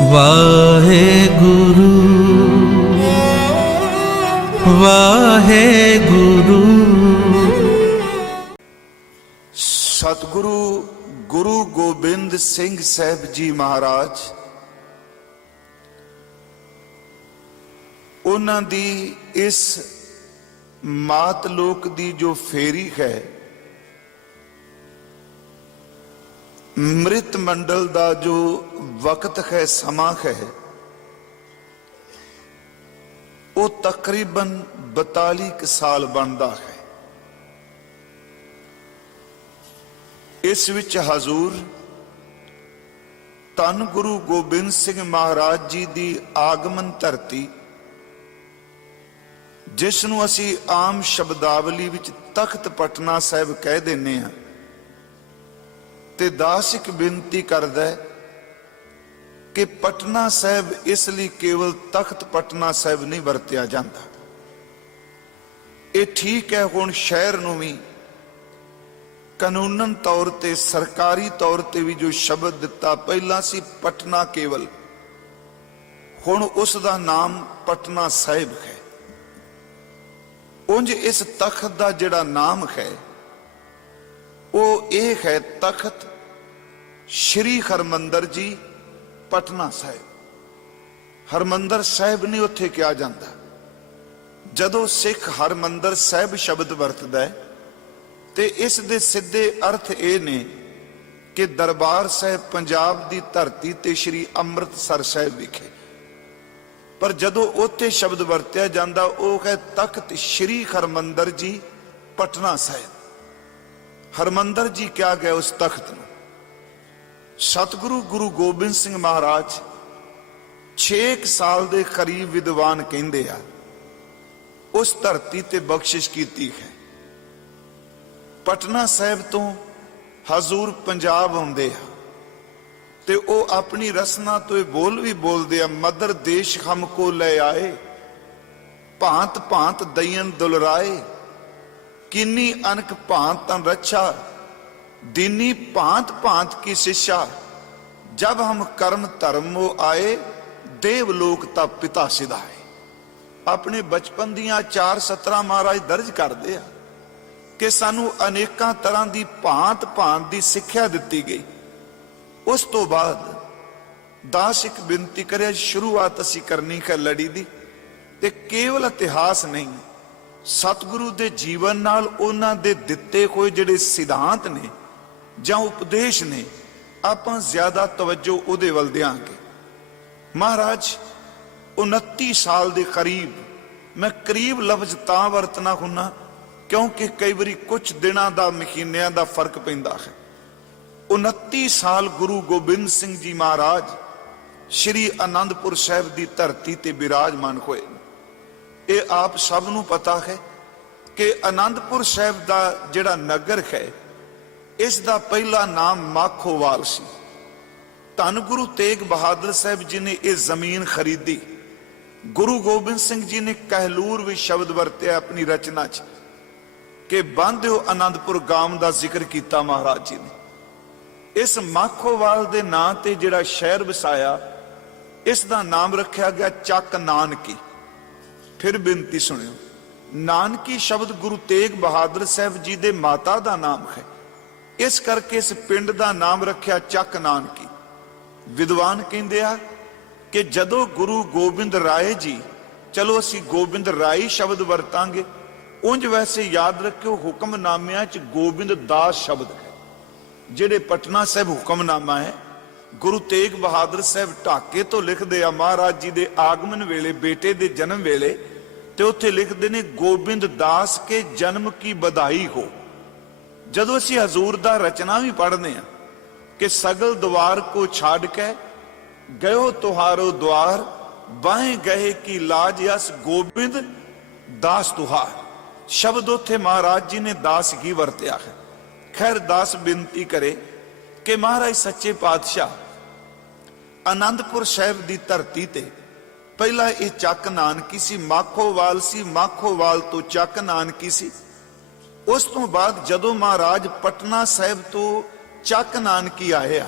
ਵਾਹਿਗੁਰੂ ਵਾਹਿਗੁਰੂ। ਸਤਿਗੁਰੂ ਗੁਰੂ ਗੋਬਿੰਦ ਸਿੰਘ ਸਾਹਿਬ ਜੀ ਮਹਾਰਾਜ, ਉਹਨਾਂ ਦੀ ਇਸ ਮਾਤ ਲੋਕ ਦੀ ਜੋ ਫੇਰੀ ਹੈ, ਮ੍ਰਿਤ ਮੰਡਲ ਦਾ ਜੋ ਵਕਤ ਹੈ, ਸਮਾਂ ਹੈ, ਉਹ ਤਕਰੀਬਨ 42 ਸਾਲ ਬਣਦਾ ਹੈ। ਇਸ ਵਿੱਚ ਹਜ਼ੂਰ ਧੰਨ ਗੁਰੂ ਗੋਬਿੰਦ ਸਿੰਘ ਮਹਾਰਾਜ ਜੀ ਦੀ ਆਗਮਨ ਧਰਤੀ, ਜਿਸ ਨੂੰ ਅਸੀਂ ਆਮ ਸ਼ਬਦਾਵਲੀ ਵਿੱਚ ਤਖਤ ਪਟਨਾ ਸਾਹਿਬ ਕਹਿ ਦਿੰਦੇ ਹਾਂ, ਤੇ ਦਾਸ ਇੱਕ ਬੇਨਤੀ ਕਰਦਾ ਹੈ ਕਿ ਪਟਨਾ ਸਾਹਿਬ ਇਸ ਲਈ ਕੇਵਲ ਤਖਤ ਪਟਨਾ ਸਾਹਿਬ ਨਹੀਂ ਵਰਤਿਆ ਜਾਂਦਾ। ਇਹ ਠੀਕ ਹੈ, ਹੁਣ ਸ਼ਹਿਰ ਨੂੰ ਵੀ ਕਾਨੂੰਨਨ ਤੌਰ ਤੇ, ਸਰਕਾਰੀ ਤੌਰ ਤੇ ਵੀ ਜੋ ਸ਼ਬਦ ਦਿੱਤਾ, ਪਹਿਲਾਂ ਸੀ ਪਟਨਾ ਕੇਵਲ, ਹੁਣ ਉਸ ਦਾ ਨਾਮ ਪਟਨਾ ਸਾਹਿਬ ਹੈ। ਉਂਝ ਇਸ ਤਖਤ ਦਾ ਜਿਹੜਾ ਨਾਮ ਹੈ ਉਹ ਇਹ ਹੈ, ਤਖਤ ਸ਼੍ਰੀ ਹਰਮੰਦਰ ਜੀ ਪਟਨਾ ਸਾਹਿਬ। ਹਰਮੰਦਰ ਸਾਹਿਬ ਨਹੀਂ ਉੱਥੇ ਕਿਹਾ ਜਾਂਦਾ। ਜਦੋਂ ਸਿੱਖ ਹਰਮੰਦਰ ਸਾਹਿਬ ਸ਼ਬਦ ਵਰਤਦਾ ਹੈ ਤੇ ਇਸ ਦੇ ਸਿੱਧੇ ਅਰਥ ਇਹ ਨੇ ਕਿ ਦਰਬਾਰ ਸਾਹਿਬ ਪੰਜਾਬ ਦੀ ਧਰਤੀ ਤੇ ਸ਼੍ਰੀ ਅੰਮ੍ਰਿਤਸਰ ਸਾਹਿਬ ਵਿਖੇ। ਪਰ ਜਦੋਂ ਉੱਥੇ ਸ਼ਬਦ ਵਰਤਿਆ ਜਾਂਦਾ ਉਹ ਹੈ ਤਖਤ ਸ਼੍ਰੀ ਹਰਮੰਦਰ ਜੀ ਪਟਨਾ ਸਾਹਿਬ। ਹਰਮੰਦਰ ਜੀ ਕਿਹਾ ਗਿਆ ਉਸ ਤਖਤ ਨੂੰ। ਸਤਿਗੁਰੂ ਗੁਰੂ ਗੋਬਿੰਦ ਸਿੰਘ ਮਹਾਰਾਜ 6 ਸਾਲ ਦੇ ਕਰੀਬ ਵਿਦਵਾਨ ਕਹਿੰਦੇ ਆ, ਉਸ ਧਰਤੀ ਤੇ ਬਖਸ਼ਿਸ਼ ਕੀਤੀ ਹੈ। ਪਟਨਾ ਸਾਹਿਬ ਤੋਂ ਹਜ਼ੂਰ ਪੰਜਾਬ ਆਉਂਦੇ ਆ ਤੇ ਉਹ ਆਪਣੀ ਰਸਨਾ ਤੋਂ ਇਹ ਬੋਲ ਵੀ ਬੋਲਦੇ ਆ, ਮਦਰ ਦੇਸ਼ ਹਮਕੋ ਲੈ ਆਏ, ਭਾਂਤ ਭਾਂਤ ਦਈਨ ਦੁਲਰਾਏ, किन्नी अनक भांत तन रक्षा, दीनी भांत भांत की शिक्षा, जब हम कर्म धर्म वो आए, देवलोक ता पिता सिधाए। अपने बचपन दियां 4 सतरां महाराज दर्ज करते हैं कि सानू अनेकां तरह की भांत भांत की सिक्ख्या दिती गई। उस तो बाद दास एक बेनती करे, शुरुआत असी करनी है लड़ी दी, ते केवल इतिहास नहीं, सतगुरु दे जीवन नाल उन्हां दे दिते होए जिहड़े सिद्धांत ने जां उपदेश ने, आपां ज्यादा तवज्जो उहदे वल देंगे। महाराज 29 साल दे करीब, मैं करीब लफ्ज तां वरतना हुन्ना क्योंकि कई बारी कुछ दिनां दा महीनियां दा फर्क पैंदा है। 29 साल गुरु गोबिंद सिंह जी महाराज श्री आनंदपुर साहिब दी धरती ते विराजमान होए। ये आप सब नूं पता है कि आनंदपुर साहिब दा जिहड़ा नगर है, इस दा पहला नाम माखोवाल सी। धन गुरु तेग बहादुर साहिब जी ने यह जमीन खरीदी। गुरु गोबिंद सिंह जी ने कहलूर भी शब्द वरत्या अपनी रचना च कि बांधिओ आनंदपुर गांव का जिक्र किया महाराज जी ने। इस माखोवाल के नां ते जिहड़ा शहर वसाया, इस दा नाम रखा गया चक नानकी। फिर बेनती सुनियो, नानकी शब्द गुरु तेग बहादुर साहब जी दे माता दा नाम है, इस करके इस पिंड दा नाम रखा चक नानकी। विद्वान कहंदे आ कि जदों गुरु गोबिंद राय जी, चलो असी गोबिंद राय शब्द वरतांगे, उंज वैसे याद रखियो हुक्मनामियां च गोबिंद दास शब्द है। जिहड़े पटना साहिब हुक्मनामा है, गुरु तेग बहादुर साहब ढाके तो लिखते आ महाराज जी दे आगमन वेले, बेटे दे जन्म वेले, ते उत्थे लिखते ने गोबिंद दास के जन्म की बधाई हो। जदों असी हजूर दा रचना भी पढ़ने आ कि सगल द्वार को छाड़ के गयो तुहारो द्वार, बाहें गए की लाज यस गोबिंद दास तुहार, शब्द उत्थे महाराज जी ने दास ही वरत्या है। खैर दास बेनती करे कि महाराज सच्चे पातशाह आनंदपुर साहिब की धरती ते पहला यह चक नानकी सी, माखोवाल सी, माखोवाल तो चक नानकी सी। उस तो बाद जदों महाराज पटना साहिब तो चक नानकी आए आ,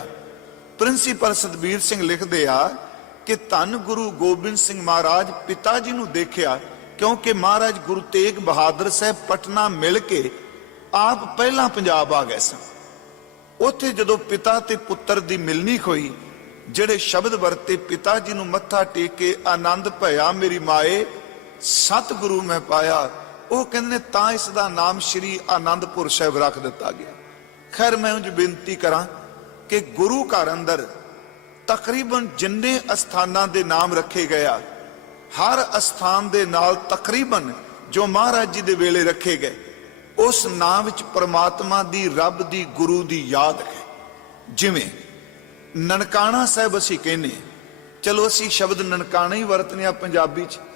प्रिंसीपल सतबीर सिंह लिखते आ कि धन गुरु गोबिंद सिंह महाराज पिता जी नूं देखिया, क्योंकि महाराज गुरु तेग बहादुर साहब पटना मिल के आप पहला पंजाब आ गए सन। उत्थे जदों पिता ते पुत्र दी मिलनी होई, ਜਿਹੜੇ शब्द वरते पिता जी नूं मत्था टेक के आनंद भया मेरी माए सतगुरु मैं पाया, ਉਹ ਕਹਿੰਦੇ ਨੇ ਤਾਂ ਇਸ ਦਾ ਨਾਮ श्री आनंदपुर साहिब रख दिता गया। खैर मैं उंज बेनती करा कि गुरु घर अंदर तकरीबन जिन्ने अस्थानां दे नाम रखे गया, हर अस्थान दे नाल तकरीबन जो महाराज जी दे वेले रखे गए, उस नाम विच परमात्मा दी रब दी गुरु दी याद है। जिवें ननकाणा साहिब असीं कहने, चलो असीं शब्द ननकाणा ही वरतने आ पंजाबी च,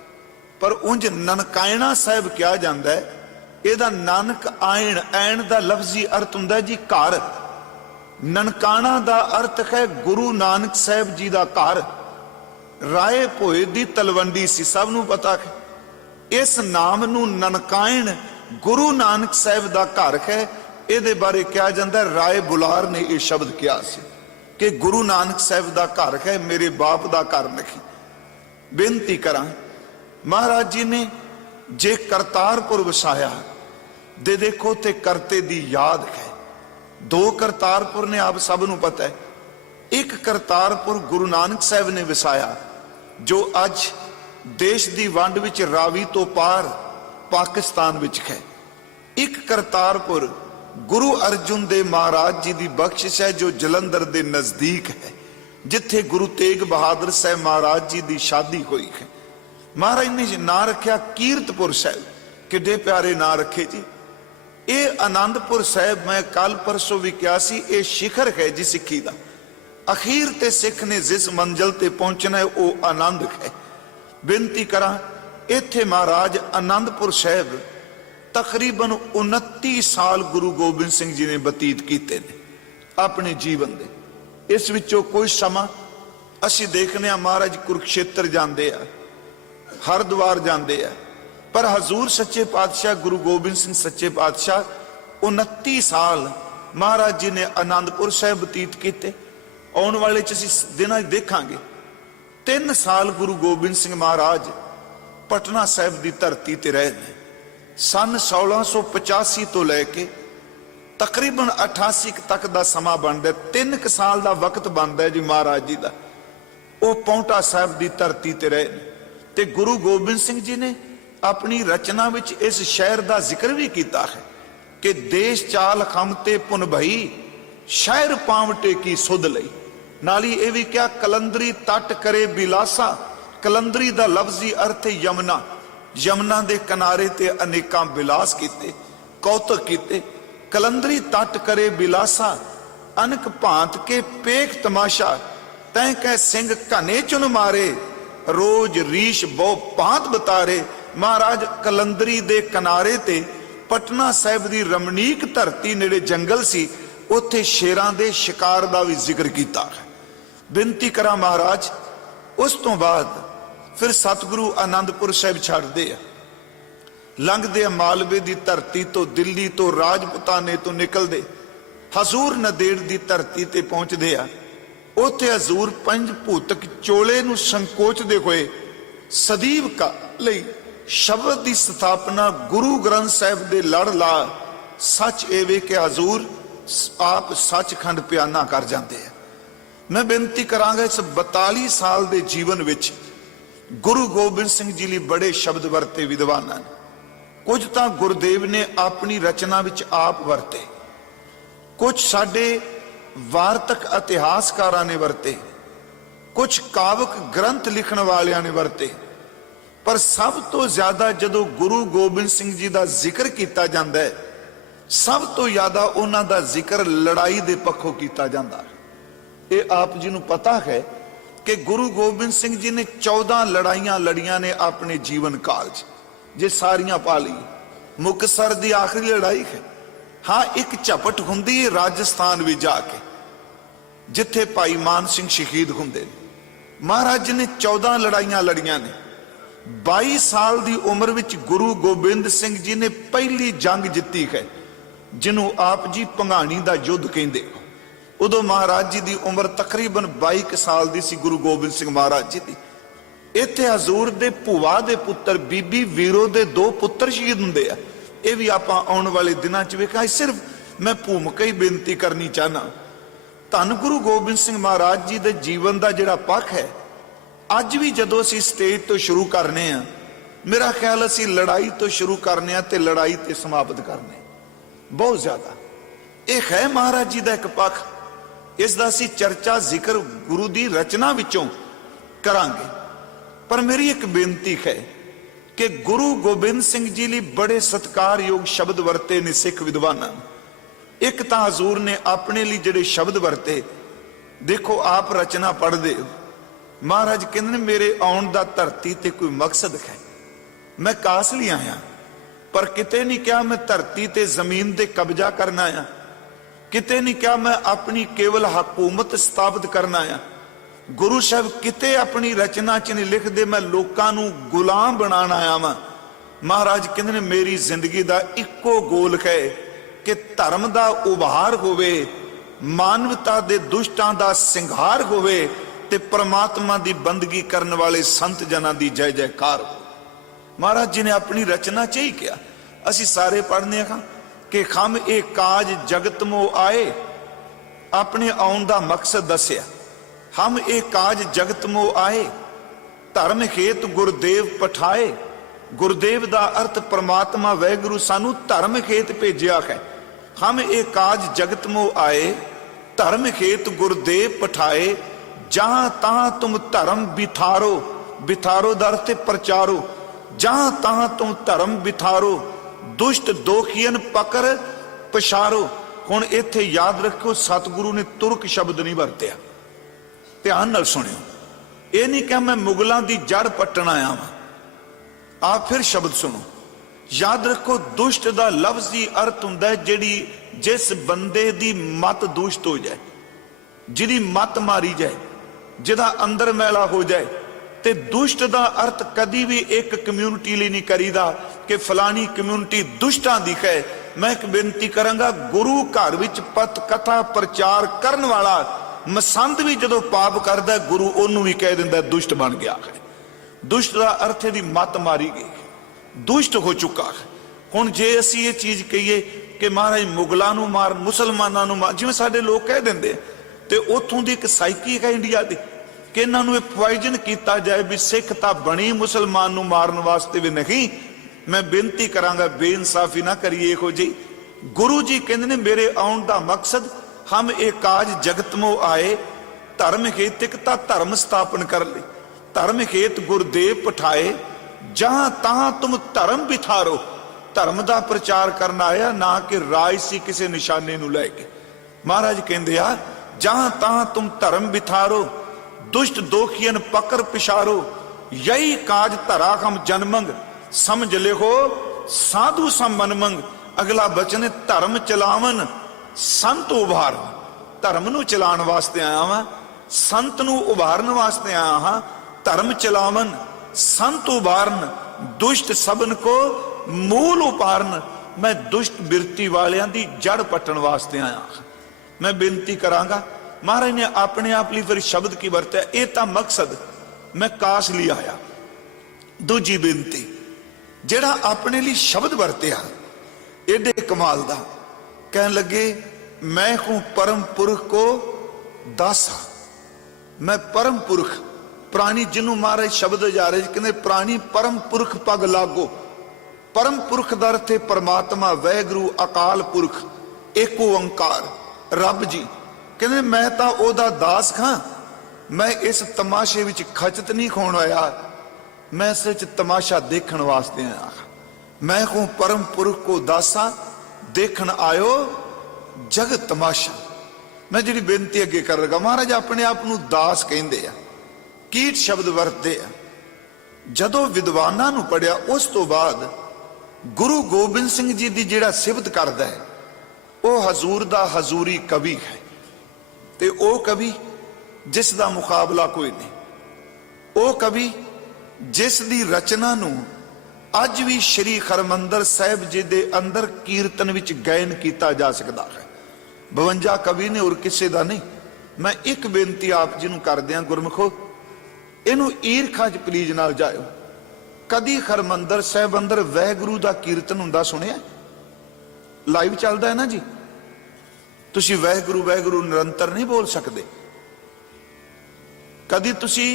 पर उंज ननकायणा साहिब कहा जाता है। ਇਹਦਾ ਨਾਨਕ ਆਇਣ, ਐਣ ਦਾ ਲਫ਼ਜ਼ੀ ਅਰਥ ਹੁੰਦਾ ਜੀ ਘਰ। ਨਨਕਾਣਾ ਦਾ ਅਰਥ ਹੈ ਗੁਰੂ ਨਾਨਕ ਸਾਹਿਬ ਜੀ ਦਾ ਘਰ। ਰਾਏ ਭੋਏ ਦੀ ਤਲਵੰਡੀ ਸੀ, ਸਭ ਨੂੰ ਪਤਾ ਹੈ। ਇਸ ਨਾਮ ਨੂੰ ਨਨਕਾਇਣ ਗੁਰੂ ਨਾਨਕ ਸਾਹਿਬ ਦਾ ਘਰ ਹੈ। ਇਹਦੇ ਬਾਰੇ ਕਿਹਾ ਜਾਂਦਾ ਰਾਏ ਬੁਲਾਰ ਨੇ ਇਹ ਸ਼ਬਦ ਕਿਹਾ ਸੀ ਕਿ ਗੁਰੂ ਨਾਨਕ ਸਾਹਿਬ ਦਾ ਘਰ ਹੈ, ਮੇਰੇ ਬਾਪ ਦਾ ਘਰ ਨਹੀਂ। ਬੇਨਤੀ ਕਰਾਂ, ਮਹਾਰਾਜ ਜੀ ਨੇ ਜੇ ਕਰਤਾਰਪੁਰ ਵਸਾਇਆ ਦੇ देखो ते करते दी याद है। दो करतारपुर ने आप सब नूं पता है। एक करतारपुर गुरु नानक साहब ने वसाया जो अज देश दी वंड विच रावी तो पार पाकिस्तान विच है। एक करतारपुर गुरु अर्जुन दे महाराज जी दी बख्शिश है जो जलंधर दे नजदीक है, जिथे गुरु तेग बहादुर साहब महाराज जी दी शादी हुई है। महाराज ने ना रखा कीरतपुर साहब, किड्डे प्यारे ना रखे जी। ये आनंदपुर साहब मैं कल परसों भी कहा सी, ये शिखर है जी सिक्खी दा। अखीर ते सिख ने जिस मंजिल ते पहुंचना है वो आनंद है। बेनती करा, इत्थे महाराज आनंदपुर साहब तकरीबन 29 साल गुरु गोबिंद सिंह जी ने बतीत किए ने अपने जीवन दे। इस विचों कोई समा असी देखने महाराज कुरुक्षेत्र जाते हैं, हरिद्वार जाते हैं, पर हजूर सच्चे पातशाह गुरु गोबिंद सिंह सच्चे पातशाह 29 साल महाराज जी ने आनंदपुर साहब बतीत किए। आने वाले दिन देखांगे 3 साल गुरु गोबिंद सिंह महाराज पटना साहब की धरती ते रहे ने। सन 1685 तो लैके तकरीबन 88 तक का समा बनता है। 3 साल का वक्त बनता है जी महाराज जी का। वो पौंटा साहब की धरती ते रहे ने ते गुरु गोबिंद सिंह जी ने अपनी रचना विच इस शहर का जिक्र भी किया है कि देश चाल खमते पुन भई शहर पावटे की सुध लई। नाली ये भी क्या कलंदरी तट करे बिलासा। कलंदरी का लफ्जी अर्थ यमुना। यमुना के किनारे ते अनेकां बिलास किते, कौतक किते। कलंदरी तट करे बिलासा अनक भांत के पेख तमाशा। तैं कै सिंह घने चुन मारे रोज रीश बहु भांत बतारे। महाराज कलंदरी दे किनारे ते पटना साहिब दी रमणीक धरती नेड़े जंगल सी, उत्थे शेरां दे शिकार दा भी जिक्र कीता है। बेनती करा महाराज, उस तो बाद फिर सतगुरु आनंदपुर साहिब छड्डदे आ, लंघदे मालवे दी धरती तो, दिल्ली तो, राजपुताने तो निकलदे हजूर नदेड़ दी धरती ते पहुंचदे आ। उत्थे हजूर पंज भूतक चोले नूं संकोचदे होए सदीव का लई शब्द की स्थापना गुरु ग्रंथ साहिब दे लड़ ला। सच एवे कि हजूर आप सचखंड प्याना कर जाते हैं। मैं बेनती करांगा, इस 42 साल के जीवन विच गुरु गोबिंद सिंह जी लिए बड़े शब्द वरते विद्वानां ने। कुछ तो गुरुदेव ने अपनी रचना विच आप वरते, कुछ साडे वार्तक इतिहासकारां ने वरते, कुछ कावक ग्रंथ लिखण वालियां ने वरते। पर सब तो ज्यादा जदों गुरु गोबिंद सिंह जी का जिक्र किया जाता है, सब तो ज्यादा उन्हां दा जिक्र लड़ाई दे पक्षों किया जाता है। ये आप जी नूं पता है कि गुरु गोबिंद सिंह जी ने 14 लड़ाइयां लड़ियां ने अपने जीवन काल च, जे सारियां पा ली। मुक्तसर दी आखिरी लड़ाई है, हाँ एक झपट हुंदी है राजस्थान भी जाके जिथे भाई मान सिंह शहीद हुंदे। महाराज ने 14 लड़ाइयां लड़ियां ने। 22 साल की उम्र विच गुरु गोबिंद सिंह जी ने पहली जंग जिती है, जिन्हों आप जी भंगाणी का युद्ध कहते। उदों महाराज जी की उम्र तकरीबन 22 साल की सी गुरु गोबिंद सिंह महाराज जी की। इत्थे हजूर दे भूआ दे पुत्र बीबी वीरो दे 2 पुत्र शहीद हुंदे आ। ये भी आपां आउण वाले दिनां च वेखां। सिर्फ मैं भूमिका ही बेनती करनी चाहना। धन गुरु गोबिंद सिंह महाराज जी दे जीवन का जिहड़ा पख है, अज भी जदों असीं स्टेज तो शुरू करने आ, मेरा ख्याल असीं लड़ाई तो शुरू करने ते लड़ाई ते समाप्त करने बहुत ज्यादा। यह है महाराज जी का एक पख। इसका असीं चर्चा जिक्र गुरु की रचना विचों करांगे। पर मेरी एक बेनती है कि गुरु गोबिंद सिंह जी लिए बड़े सत्कारयोग शब्द वरते ने सिख विद्वानां। एक तो हजूर ने अपने लिए जिहड़े शब्द वरते, देखो आप रचना पढ़दे हो, महाराज कहंदे मेरे आउण दा धरती ते कोई मकसद है। मैं कास लिए आया, पर किते नहीं क्या मैं धरती ते जमीन ते कब्जा करना आया, किते नहीं क्या मैं अपनी केवल हकूमत स्थापित करना आया। गुरु साहब किते अपनी रचना च नहीं लिखते मैं लोकां नूं गुलाम बनाना आया वां। महाराज कहंदे ने मेरी जिंदगी दा इक्को गोल है कि धर्म दा उभार होवे, मानवता दे दुष्टां दा संहार होवे ते परमात्मा दी बंदगी करने वाले संत जनां दी जय जयकार हो। महाराज जी ने अपनी रचना च ही किया। असी सारे पढ़ने हां कि खम एक काज जगत मो आए, अपने आउण दा मकसद दसिया। हम एक काज जगत मो आए, धर्म हेत गुरदेव पठाए। गुरदेव दा अर्थ परमात्मा वैगुरु सानू धर्म हेत भेजिया है। हम एक काज जगत मो आए, धर्म हेत गुरदेव पठाए। जहां तहां तुम धर्म बिथारो, बिथारो दा अर्थ प्रचारो। जहां तहां तुम धर्म बिथारो, दुष्ट दोखियन पकड़ पछारो। हुण इत्थे याद रखो सतगुरु ने तुरक शब्द नहीं वरतिया। ध्यान नाल सुनियो, यह नहीं क्या मैं मुगलों की जड़ पट्टन आया वां। आप फिर शब्द सुनो, याद रखो दुष्ट दा लफ्ज ही अर्थ हुंदा है जिहड़ी जिस बंदे दी मत दुष्ट हो जाए, जिहदी मत मारी जाए, जिहदा अंदर मैला हो जाए। ते दुष्ट दा अर्थ कदी भी एक कम्यूनिटी लिए नहीं करीदा कि फलानी कम्यूनिटी दुष्टां दी है। मैं एक बेनती करांगा, गुरु घर विच पत कथा प्रचार करन वाला मसंद भी जदों पाप करदा, गुरु ओनू भी कह दिंदा दुष्ट बन गया है। दुष्ट का अर्थ है मत मारी गई, दुष्ट हो चुका है। हुण जे असीं ये चीज कहीए कि महाराज मुगलों नूं मार, मुसलमानों नूं मार, जिवें साडे लोग कह दिंदे, ते उत्थों दी एक साइकी है इंडिया दी कि इन्हां नूं पॉइजन किया जाए भी सिख तां बणी मुसलमान नूं मारन वास्ते भी नहीं। मैं बेनती करांगा बेइंसाफी ना करिए इहो जी। गुरु जी कहंदे ने मेरे आउण दा मकसद हम एक काज जगत मो आए, धर्म हेत एक तां धर्म स्थापन कर ले, धर्म हेत गुरदेव पठाए। जहां तहां तुम धर्म बिथारो, धर्म दा प्रचार करना आया, ना कि राजसी किसी निशाने नूं लैके। महाराज कहंदे आ जहां तहां तुम धर्म बिथारो, दुष्ट दोखियन पकड़ पिछारो। यही काज धरा हम जनमंग, समझ लिखो साधु सम मनमंग। अगला बचन है धर्म चलावन संत उभार। धर्म नूं चलाण वास्ते आया वां, संत नूं उभारन वास्ते आया हां। धर्म चलावन संत उभारन, दुष्ट सबन को मूल उपारन। मैं दुष्ट बिरती वालियां दी जड़ पट्टण वास्ते आया हां। मैं बेनती करांगा, महाराज ने अपने आप लिए फिर शब्द की वरत्या, यह तां मकसद मैं कास लिए आया। दूजी बेनती, जेड़ा अपने लिए शब्द वरत्या एडे कमाल दा, कहन लगे मैं हूं परम पुरख को दासा। मैं परम पुरख, प्राणी जिन्हों महाराज शब्द जा रहे कहते प्राणी परम पुरख पग लागो। परम पुरख दा अर्थ है परमात्मा वैगुरु अकाल पुरख एक ओंकार रब जी। कहते मैं तां ओदा दास खां, मैं इस तमाशे विच खचत नहीं खोण आया, मैं इस विच तमाशा देखण वास्ते आया। मैं हूं परम पुरख को दासा, देखण आयो जगत तमाशा। मैं जी बेनती अगे कर लगा, महाराज अपने आप नूं दास कहंदे आ, कीट शब्द वरतदे आ। जदों विद्वानां नूं पढ़िया उस तो बाद गुरु गोबिंद सिंह जी दी जिहड़ा सिफत करदा है वह हजूर दा हजूरी कवि है। ते ओ कवि जिस दा मुकाबला कोई नहीं। ओ कवि जिस दी रचना नूं अज भी श्री हरमंदर साहिब जी दे अंदर कीर्तन विच गायन किया जा सकता है। 52 ਕਵੀ ਨੇ, ਹੋਰ ਕਿਸੇ ਦਾ ਨਹੀਂ। मैं एक बेनती आप जी नूं कर दियां, गुरमुखो इनू ईरखा च प्लीज नाल जाओ। कदी हरमंदर साहिब अंदर वाहिगुरू दा कीर्तन हुंदा सुनिया? लाइव चलदा है ना जी। तुसी वाहिगुरू वाहिगुरू निरंतर नहीं बोल सकते। कदी तुसी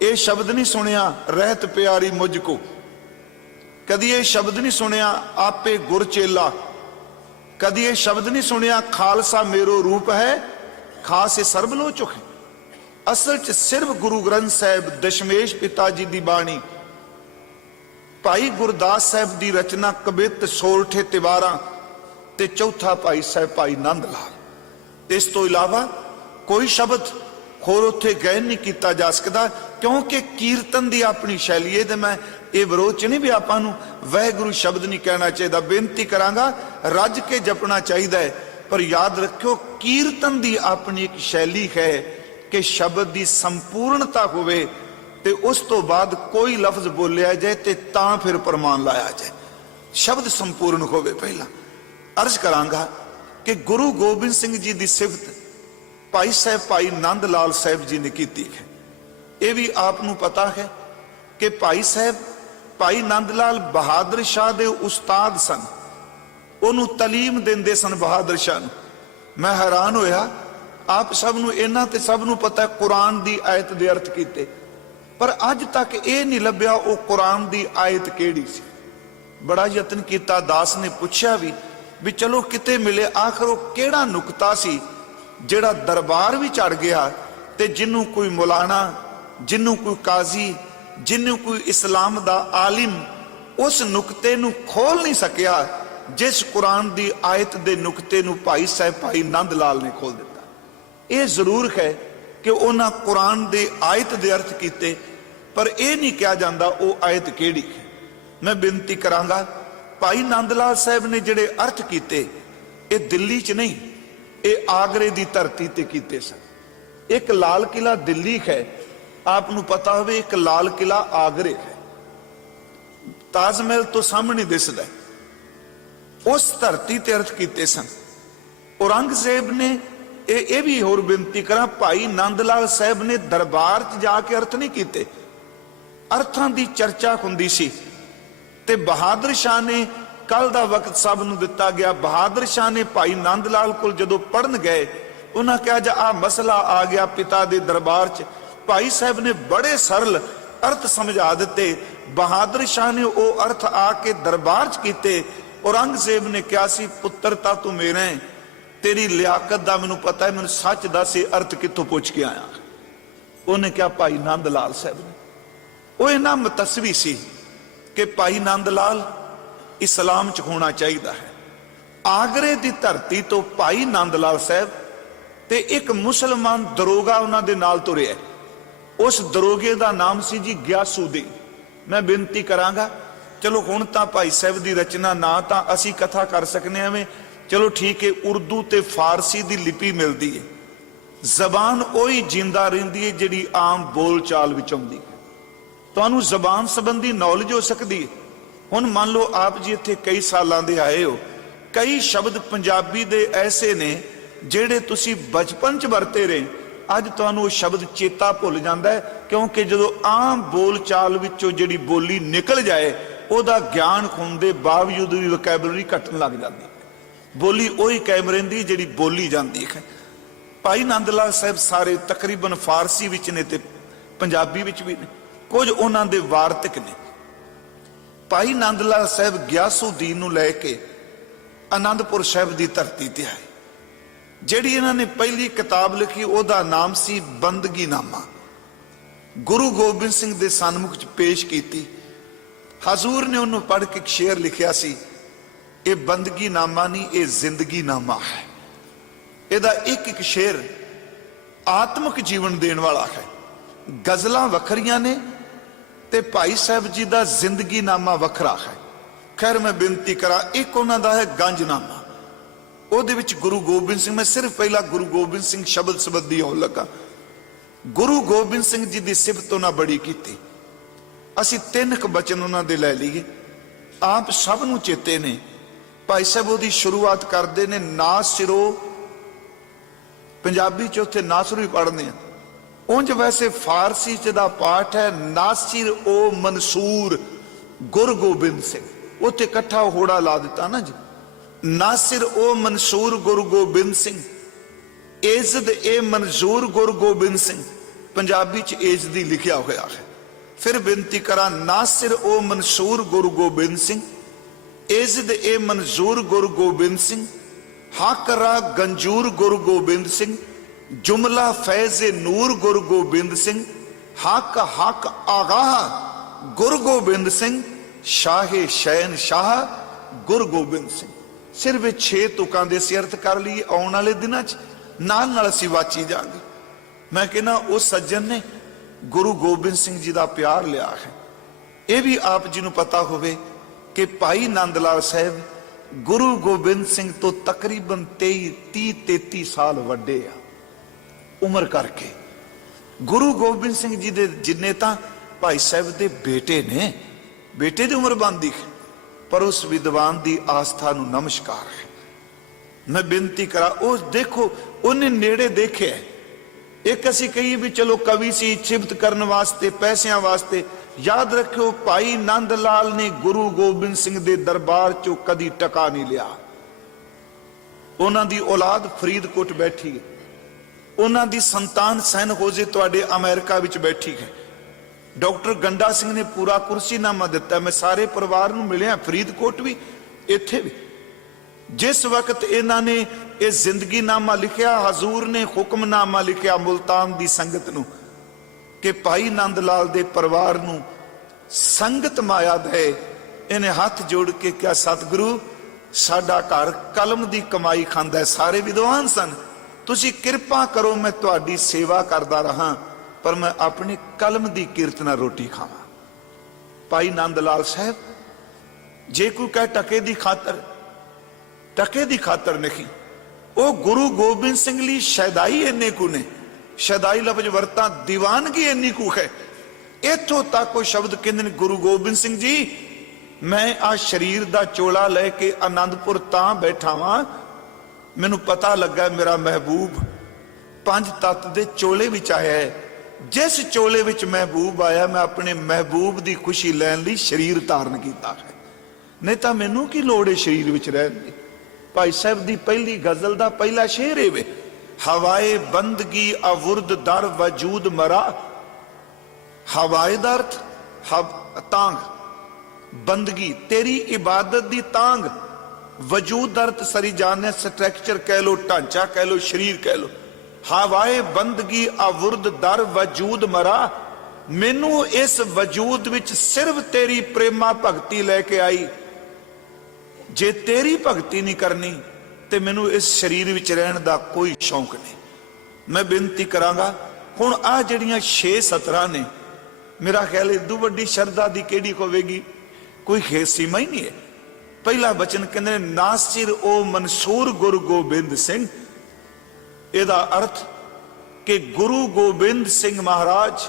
ये शब्द नहीं सुनिया रहत प्यारी मुझको? कदी ये शब्द नहीं सुनिया आपे गुर चेला? कदी ये शब्द नहीं सुनिया खालसा मेरो रूप है खास ये सर्वलोचुक है? असल च सिर्फ गुरु ग्रंथ साहिब दशमेश पिता जी की बाणी, भाई गुरदास साहिब की रचना कबित सोरठे तिवारा ते चौथा भाई साहिब भाई नंद लाल। इस तो इलावा कोई शब्द होर उत्थे गायन नहीं किया जा सकता, क्योंकि कीर्तन की अपनी शैली है। तो मैं ये विरोध च नहीं भी आपां नूं वाहिगुरू शब्द नहीं कहना चाहिए। बेनती करांगा रज के जपना चाहिए, पर याद रखियो कीर्तन की अपनी एक शैली है कि शब्द की संपूर्णता होवे ते उस तो बाद कोई लफ्ज बोलिया जाए ते तां फिर प्रमाण लाया जाए, शब्द संपूर्ण होवे। पहला अर्ज करांगा कि गुरु गोबिंद सिंह जी की सिफत भाई साहब भाई नंद लाल साहब जी ने की है। यह भी आपनू पता है कि भाई साहब भाई नंद लाल बहादुर शाह दे उस्ताद सन, उन्होंने तलीम देंदे सन बहादुर शाह नूं। मैं हैरान होया, आप सब नूं इन्हां ते सब नूं पता है कुरान दी आयत दे अर्थ कीते, पर अज तक ये नहीं लभ्या वो कुरान दी आयत केड़ी सी। बड़ा यतन किया, दास ने पूछा भी चलो किते मिले, आखिर वो केड़ा नुकता सी जेड़ा दरबार भी चढ़ गया ते जिन्हों कोई मौलाना, जिन्हों कोई काजी, जिन्हों कोई इस्लाम दा आलिम उस नुकते नूं खोल नहीं सकिया जिस कुरान की आयत के नुकते नूं भाई साहब भाई नंद लाल ने खोल दिता। यह जरूर है कि उन्होंने कुरान के आयत के अर्थ किए, पर यह नहीं कहा जाता वो आयत केड़ी है। मैं बेनती करांगा भाई नंद लाल साहब ने जिहड़े अर्थ किए ये दिल्ली च नहीं, ये आगरे की धरती ते कीते सन। एक लाल किला दिल्ली है, आपनू पता हो, एक लाल किला आगरे है, ताजमहल तो सामने दिसदा है। उस धरती ते अर्थ किए सन। औरंगजेब ने ये भी होर बेनती करा, भाई नंद लाल साहब ने दरबार च जाके अर्थ नहीं किए, अर्थां की चर्चा हुंदी सी। ते बहादुर शाह ने कल का वक्त सब नूं दिता गया। बहादुर शाह ने भाई नंद लाल कोल जदों पढ़न गए, उन्हें कहा जा आ मसला आ गया पिता दे दरबार च। भाई साहब ने बड़े सरल अर्थ समझा दिते। बहादुर शाह ने वो अर्थ आके दरबार च कीते। औरंगजेब ने कहा सी पुत्रता तू मेरा है, तेरी लियाकत का मैनू पता है, मैनू सच दस ये अर्थ कितों पुछ के आया। उन्हें कहा भाई नंद लाल साहब ने, वो इन्ना मतसवी सी कि भाई नंद लाल इस्लाम च होना चाहिए है। आगरे की धरती तो भाई नंद लाल साहब ते एक मुसलमान दरोगा उन्हां दे नाल तुरिया। उस दरोगे का नाम सी जी गियासुद्दीन। मैं बेनती करांगा, चलो हुण तां भाई साहब की रचना ना तां असी कथा कर सकने हमें, चलो ठीक है, उर्दू ते फारसी की लिपि मिलती है, जबान उही जिंदा रहिंदी है जिहड़ी आम बोल चाल विच आउंदी है। तुहानूं जबान संबंधी नॉलेज हो सकती है। हुण मान लो आप जी इत्थे कई सालां दे आए हो, कई शब्द पंजाबी दे ऐसे ने जिहड़े तुसीं बचपन च वरते रहे, अज तुहानूं शब्द चेता भुल जाता है, क्योंकि जदों आम बोल चाल विचों जिहड़ी बोली निकल जाए उहदा ज्ञान होण दे बावजूद भी वोकैबलरी घटन लग जाती है। बोली उही कायम रहिंदी जिहड़ी बोली जाती है। भाई नंद लाल साहब सारे तकरीबन फारसी विच ने ते पंजाबी विच भी ने, कुछ उन्हां दे वार्तिक ने। भाई नंद लाल साहब गियासुद्दीन नूं लैके आनंदपुर साहब की धरती ते आए। जिहड़ी इन्हां ने पहली किताब लिखी उहदा नाम सी बंदगी नामा। गुरु गोबिंद सिंह दे सन्मुख च पेश की। हजूर ने उन्होंने पढ़ के एक शेर लिखिया सी, ये बंदगी नामा नहीं, ये जिंदगी नामा है। इहदा एक एक शेर आत्मक जीवन देने वाला है। गजलां वखरियां ने ते भाई साहब जी का जिंदगी नामा वखरा है। खैर मैं बेनती करा, एक उन्हों का है गंजनामा, ਉਹਦੇ ਵਿੱਚ गुरु गोबिंद सिंह, मैं सिर्फ पहला गुरु गोबिंद सिंह शब्द संबंधी आउण लगा। गुरु गोबिंद सिंह जी की सिफत उन्हें बड़ी की। असी 3 बचन उन्होंने लै लीए, आप सब नूं चेते ने। भाई साहब उसकी शुरुआत करते ने, ना सिरो पंजाबी च उत्थे नासरू ही पढ़ने हैं। उंज वैसे फारसी च दा पाठ है नासिर ओ मंसूर गुरु गोबिंद सिंह, उत्थे इकट्ठा होड़ा ला दिता ना जी। नासिर ओ मंसूर गुरु गोबिंद सिंह, एजद ए मंजूर गुरु गोबिंद सिंह, पंजाबी च एजदी लिखिया होया है। फिर बेनती करा, नासिर ओ मंसूर गुरु गोबिंद सिंह, एजद ए मंजूर गुरु गोबिंद सिंह, हाकरा गंजूर गुरु गोबिंद सिंह, जुमला फैज नूर गुरु गोबिंद सिंह, हक हक आगाह गुरु गोबिंद सिंह, शाहे शैन शाह गुरु गोबिंद सिंह। सिर्फ 6 तुकां दे सी अर्थ कर लिए, आने वाले दिनों च नाल असीं वाची जाएंगे। मैं कहना उस सज्जन ने गुरु गोबिंद सिंह जी का प्यार लिया है। यह भी आप जी नूं पता होवे कि भाई नंद लाल साहब गुरु गोबिंद सिंह तो तकरीबन 30-33 साल वड्डे आ उम्र करके। गुरु गोबिंद सिंह जी दे जिन्ने तां भाई साहब दे बेटे ने, बेटे दी उम्र बनदी है, पर उस विद्वान दी आस्था नूं नमस्कार है। मैं बेनती करा, उस देखो उन्हें नेड़े देखे। एक असी कही भी चलो कवि सी छिप्त करने वास्ते, पैसों वास्ते, याद रखो भाई नंद लाल ने गुरु गोबिंद सिंह दे दरबार चो कदी टका नहीं लिया। उन्हां दी औलाद फरीदकोट बैठी है, उन्हां दी संतान सैन होजे तुहाडे अमेरिका विच बैठी है। डॉक्टर गंडा सिंह ने पूरा कुर्सीनामा दिता। मैं सारे परिवार नूं मिलिया, फरीदकोट भी इत्थे भी। जिस वक्त इन्हां ने यह जिंदगीनामा लिखिया, हजूर ने हुक्मनामा लिखिया मुल्तान दी संगत नूं कि भाई नंद लाल दे परिवार नूं संगत माया दे। इन्हें हाथ जोड़ के क्या, सतगुरु साडा घर कलम दी कमाई खांदा है। सारे विद्वान सन, तुसी किरपा करो मैं तुहाडी सेवा करदा रहा, पर मैं अपनी कलम दी किरत नाल रोटी खावां। भाई नंद लाल साहब जे कोई कह टके दी खातर, टके दी खातर नहीं, वो गुरु गोबिंद सिंह ली शैदाई इन्ने कु ने। शैदाई लफ्ज वरता, दीवानगी इन्नी कु है। इथों तक कोई शब्द कहंदे ने, गुरु गोबिंद सिंह जी मैं आ शरीर दा चोला लेके आनंदपुर तां बैठा वां, मैनू पता लगा मेरा महबूब 5 तत्त दे चोले विच आया है। जिस चोले विच महबूब आया, मैं अपने महबूब दी खुशी लैण लई शरीर धारण कीता है, नहीं तां मैनू की लोड़ है शरीर विच रहण दी। भाई साहब दी पहली गजल दा पहला शेर है वे, हवाए बंदगी अवुर्द दर वजूद मरा। हवाए दा अर्थ तांग, बंदगी तेरी इबादत दी तांग, वजूद अर्थ सरी जाने स्ट्रक्चर कह लो, ढांचा कह लो, शरीर कह लो। हवाए बंदगी अवुर्द दर वजूद मरा, मैनू इस वजूद विच सिर्फ तेरी प्रेमा भगती लैके आई। जे तेरी भगती नहीं करनी तो मैनू इस शरीर विच रहन दा कोई शौक नहीं। मैं बेनती करांगा, हुण आ जिहड़ियां 6 सतरां ने, मेरा ख्याल इदू वड्डी शरधा दी किहड़ी होवेगी, कोई सीमा ही नहीं है। पहला वचन कहंदे ने, नासिर ओ मंसूर गुरु गोबिंद सिंह। इहदा अर्थ कि गुरु गोबिंद सिंह महाराज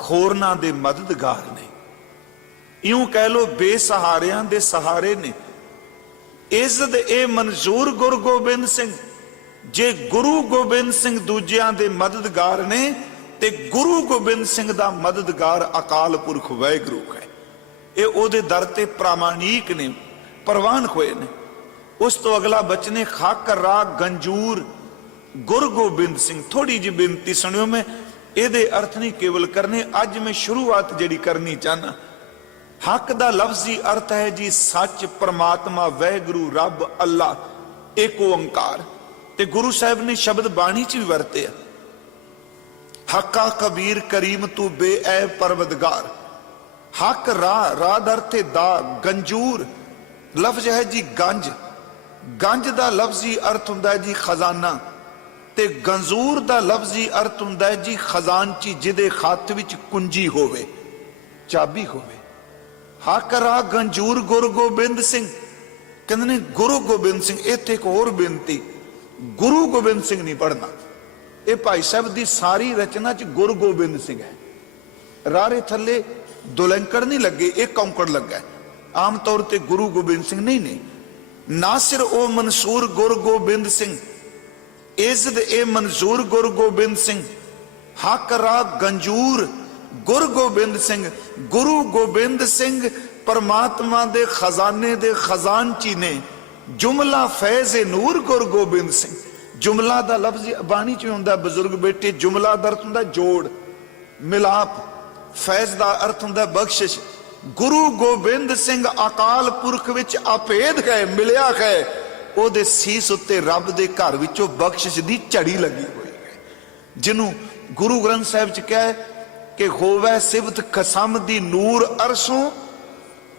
होरनां दे मददगार ने, यूं कह लो बेसहारियां दे सहारे ने। इज्जत ए मंजूर गुरु गोबिंद सिंह, जे गुरु गोबिंद सिंह दूजियां दे मददगार ने ते गुरु गोबिंद सिंह दा मददगार अकाल पुरख वाहिगुरू है। ये ओदे दर ते प्रामाणिक ने, प्रवान होए ने। उस तो अगला बचने, खाक राग गंजूर गुरु गोबिंद सिंह। थोड़ी जी बेनती सुनियो, मैं ये अर्थ नहीं केवल करने, अज मैं शुरुआत जिहड़ी करनी चाहना। हक दा लफ्जी अर्थ है जी सच, परमात्मा, वाहिगुरू, रब, अल्लाह, एक ओंकार। ते गुरु साहब ने शब्द बाणी च भी वरते, हक्का कबीर करीम तू बेऐब परवदगार। हक राद अर्थ है दा, गंजूर लफ्ज है जी गंज। गंज दा लफ्जी अर्थ हुंदा है जी खजाना, ते गंजूर दा लफ्जी अर्थ हुंदा है जी खजानची, जिदे खत विच कुंजी होवे, चाबी होवे। हक रा गंजूर गुरु गोबिंद सिंह, कहंदे ने गुरु गोबिंद सिंह। इत्थे एक होर बेनती, गुरु गोबिंद सिंह नहीं पढ़ना। ये भाई साहब दी सारी रचना च गुरु गोबिंद सिंह है। रारे थले दुलंकड़ नहीं लगे, एक कौंकड़ लगा है। आम तौर पर गुरु गोबिंद सिंह नहीं ने। नासिर ओ मंसूर गुरु गोबिंद सिंह, इज्जत ए मंजूर गुरु गोबिंद सिंह, हक राग गंजूर गुरु गोबिंद सिंह। गुरु गोबिंद सिंह परमात्मा दे खजाने दे खजानची ने, जुमला फैज ए नूर गुरु गोबिंद सिंह। जुमला दा लफ्ज बाणी च हुंदा बुजुर्ग बेटे, जुमला दा अर्थ हुंदा जोड़ मिलाप, फैज दा अर्थ हुंदा बख्शिश। गुरु गोबिंद सिंह अकाल पुरख विच अभेद है, मिलिया है, ओदे सीस उत्ते रब दे घर विचों बख्शिश दी झड़ी लगी हुई है, जिन्हों गुरु ग्रंथ साहिब च कहा है कि होवे सिबत खसम दी नूर अरसों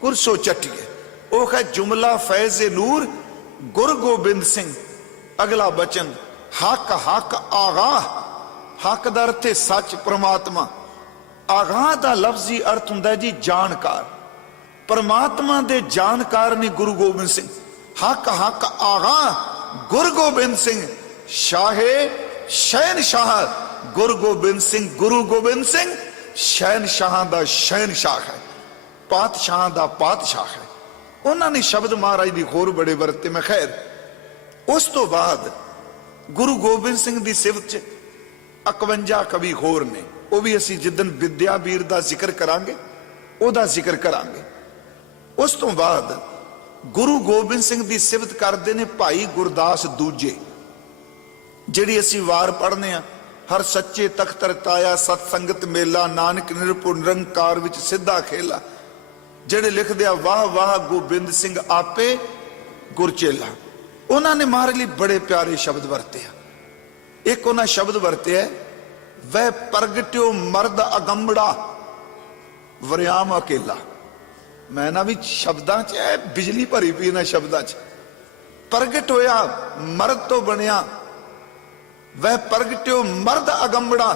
कुरसो चटिए। वो है जुमला फैज नूर गुरु गोबिंद सिंह। अगला बचन हक हक आगाह, हक दा अर्थ है सच परमात्मा, आगाह दा लफ्जी अर्थ हुंदा जी जानकार। परमात्मा दे जानकार ने गुरु गोबिंद सिंह। हक हक आगाह गुरु गोबिंद सिंह, शाहे शहनशाह गुरु गोबिंद सिंह। गुरु गोबिंद सिंह शहनशाह दा शहनशाह है, पातशाह दा पातशाह है। उन्होंने शब्द महाराज दी होर बड़े वरते में। खैर उस तो बाद गुरु गोबिंद सिंह दी सिफत च 51 कवि होर ने, वो भी असी जिदन विद्या वीर दा जिक्र करांगे ओदा जिक्र करांगे। उस तो बाद गुरु गोबिंद सिंह दी सिफत करते ने भाई गुरदास दूजे, जिहड़ी असी वार पढ़ने आ, हर सच्चे तख्त रताया सतसंगत मेला, नानक निरभउ निरंकार विच सिद्धा खेला। जेड़े लिख दिया वाह वाह गोबिंद सिंह आपे गुरचेला। उन्होंने महाराज लिए बड़े प्यारे शब्द वरते। एक उन्हें शब्द वरते है, वह प्रगट्यो मर्द अगंबड़ा वरियाम अकेला। मैं ना भी शब्दां च है बिजली भरी पी इन्हां शब्दां च। प्रगट होया मर्द तो बनिया, वह प्रगट्यो मर्द अगंबड़ा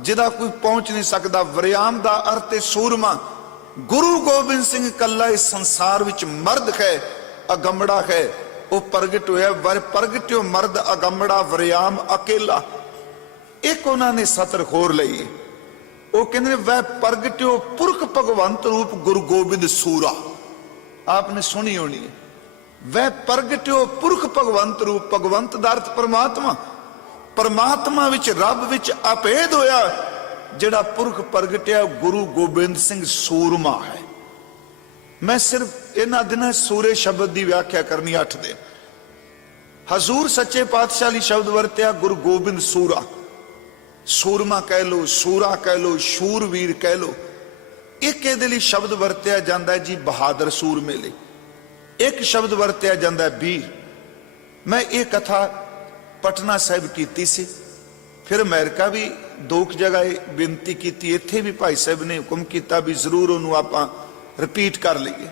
जिदा कोई पहुंच नहीं सकता। वरियाम दा अर्थ है सूरमा। गुरु गोबिंद सिंह कला इस संसार विच मर्द है, अगंबड़ा है। वह प्रगट होया वर प्रगट्यो मर्द अगंबड़ा वरियाम अकेला। एक उन्होंने सतर होर लई, वो कहते वह प्रगट्यो पुरख भगवंत रूप गुरु गोबिंद सूरा। आपने सुनी होनी है, वह प्रगट्यो पुरख भगवंत रूप। भगवंत दा अर्थ परमात्मा। परमात्मा विच रब विच अभेद होया, जिहड़ा पुरख प्रगटिया गुरु गोबिंद सिंह सूरमा है। मैं सिर्फ इन्हां दिनां सूरे शब्द की व्याख्या करनी 8 दिन। हजूर सच्चे पातशाह शब्द वरत्या गुरु गोबिंद सूरा। सूरमा कह लो, सूरा कह लो, शूरवीर कह लो। एक ये शब्द वरत्या जाता है जी बहादुर सूरमे लिए। एक शब्द वरत्या जाता है वीर। मैं ये कथा पटना साहिब की सी, फिर अमेरिका भी 2 जगह बेनती की, इत्थे भी भाई साहब ने हुक्म किया भी जरूर उन्होंने आप रिपीट कर लीए।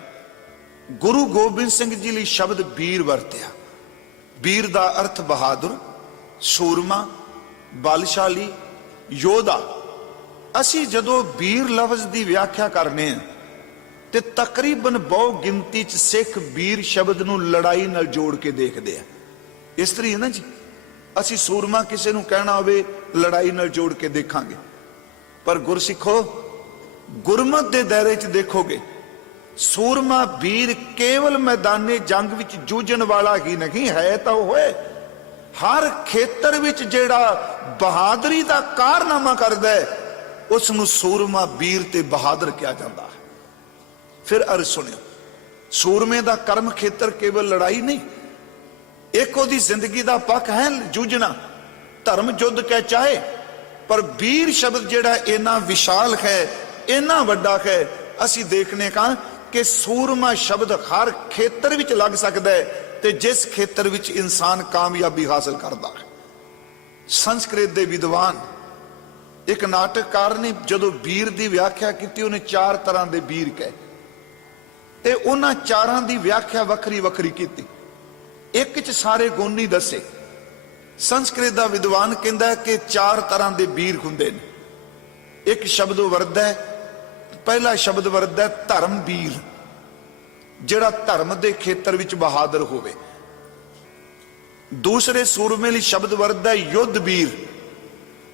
गुरु गोबिंद सिंह जी लिए शब्द वीर वरत्या। वीर का अर्थ बहादुर, सूरमा, बलशाली, योधा। असी जदों वीर लफ्ज की व्याख्या करने ते तकरीबन बहु गिनती च सिख वीर शब्द नूं लड़ाई नाल जोड़ के देखते हैं। इस तरह है ना जी, असी सूरमा किसी नूं कहना होवे लड़ाई नाल जोड़ के देखांगे, पर गुरसिखो गुरमत के दायरे च देखोगे सूरमा वीर केवल मैदाने जंग विच जूझण वाला ही नहीं है, तो होए हर खेतर विच जेड़ा बहादुरी का कारनामा करदा है उसनूं सूरमा वीर ते बहादुर कहा जाता है। फिर अर्ज सुनियो, सूरमे का कर्म खेतर केवल लड़ाई नहीं, एक ओदी जिंदगी का पक्ष है जूझना, धर्म युद्ध कह चाहे, पर वीर शब्द जेड़ा इना विशाल है, इना वड्डा है। असी देखने का कि सूरमा शब्द हर खेतर विच लग सकता है, ते जिस खेतर विच इंसान कामयाबी हासिल करता है। संस्कृत के विद्वान एक नाटककार ने जदों वीर की व्याख्या की, उन्हें 4 तरह के वीर कहे, ते उन्हां 4 की व्याख्या वखरी वखरी की। एक च सारे गुण नहीं दसे। संस्कृत का विद्वान कहता है कि 4 तरह के वीर हुंदे ने। एक शब्द वरद है, पहला शब्द वरद है धर्म वीर, जिहड़ा धर्म के खेतर विच बहादुर होवे। दूसरे सूरमे लई शब्द वरद है युद्ध वीर,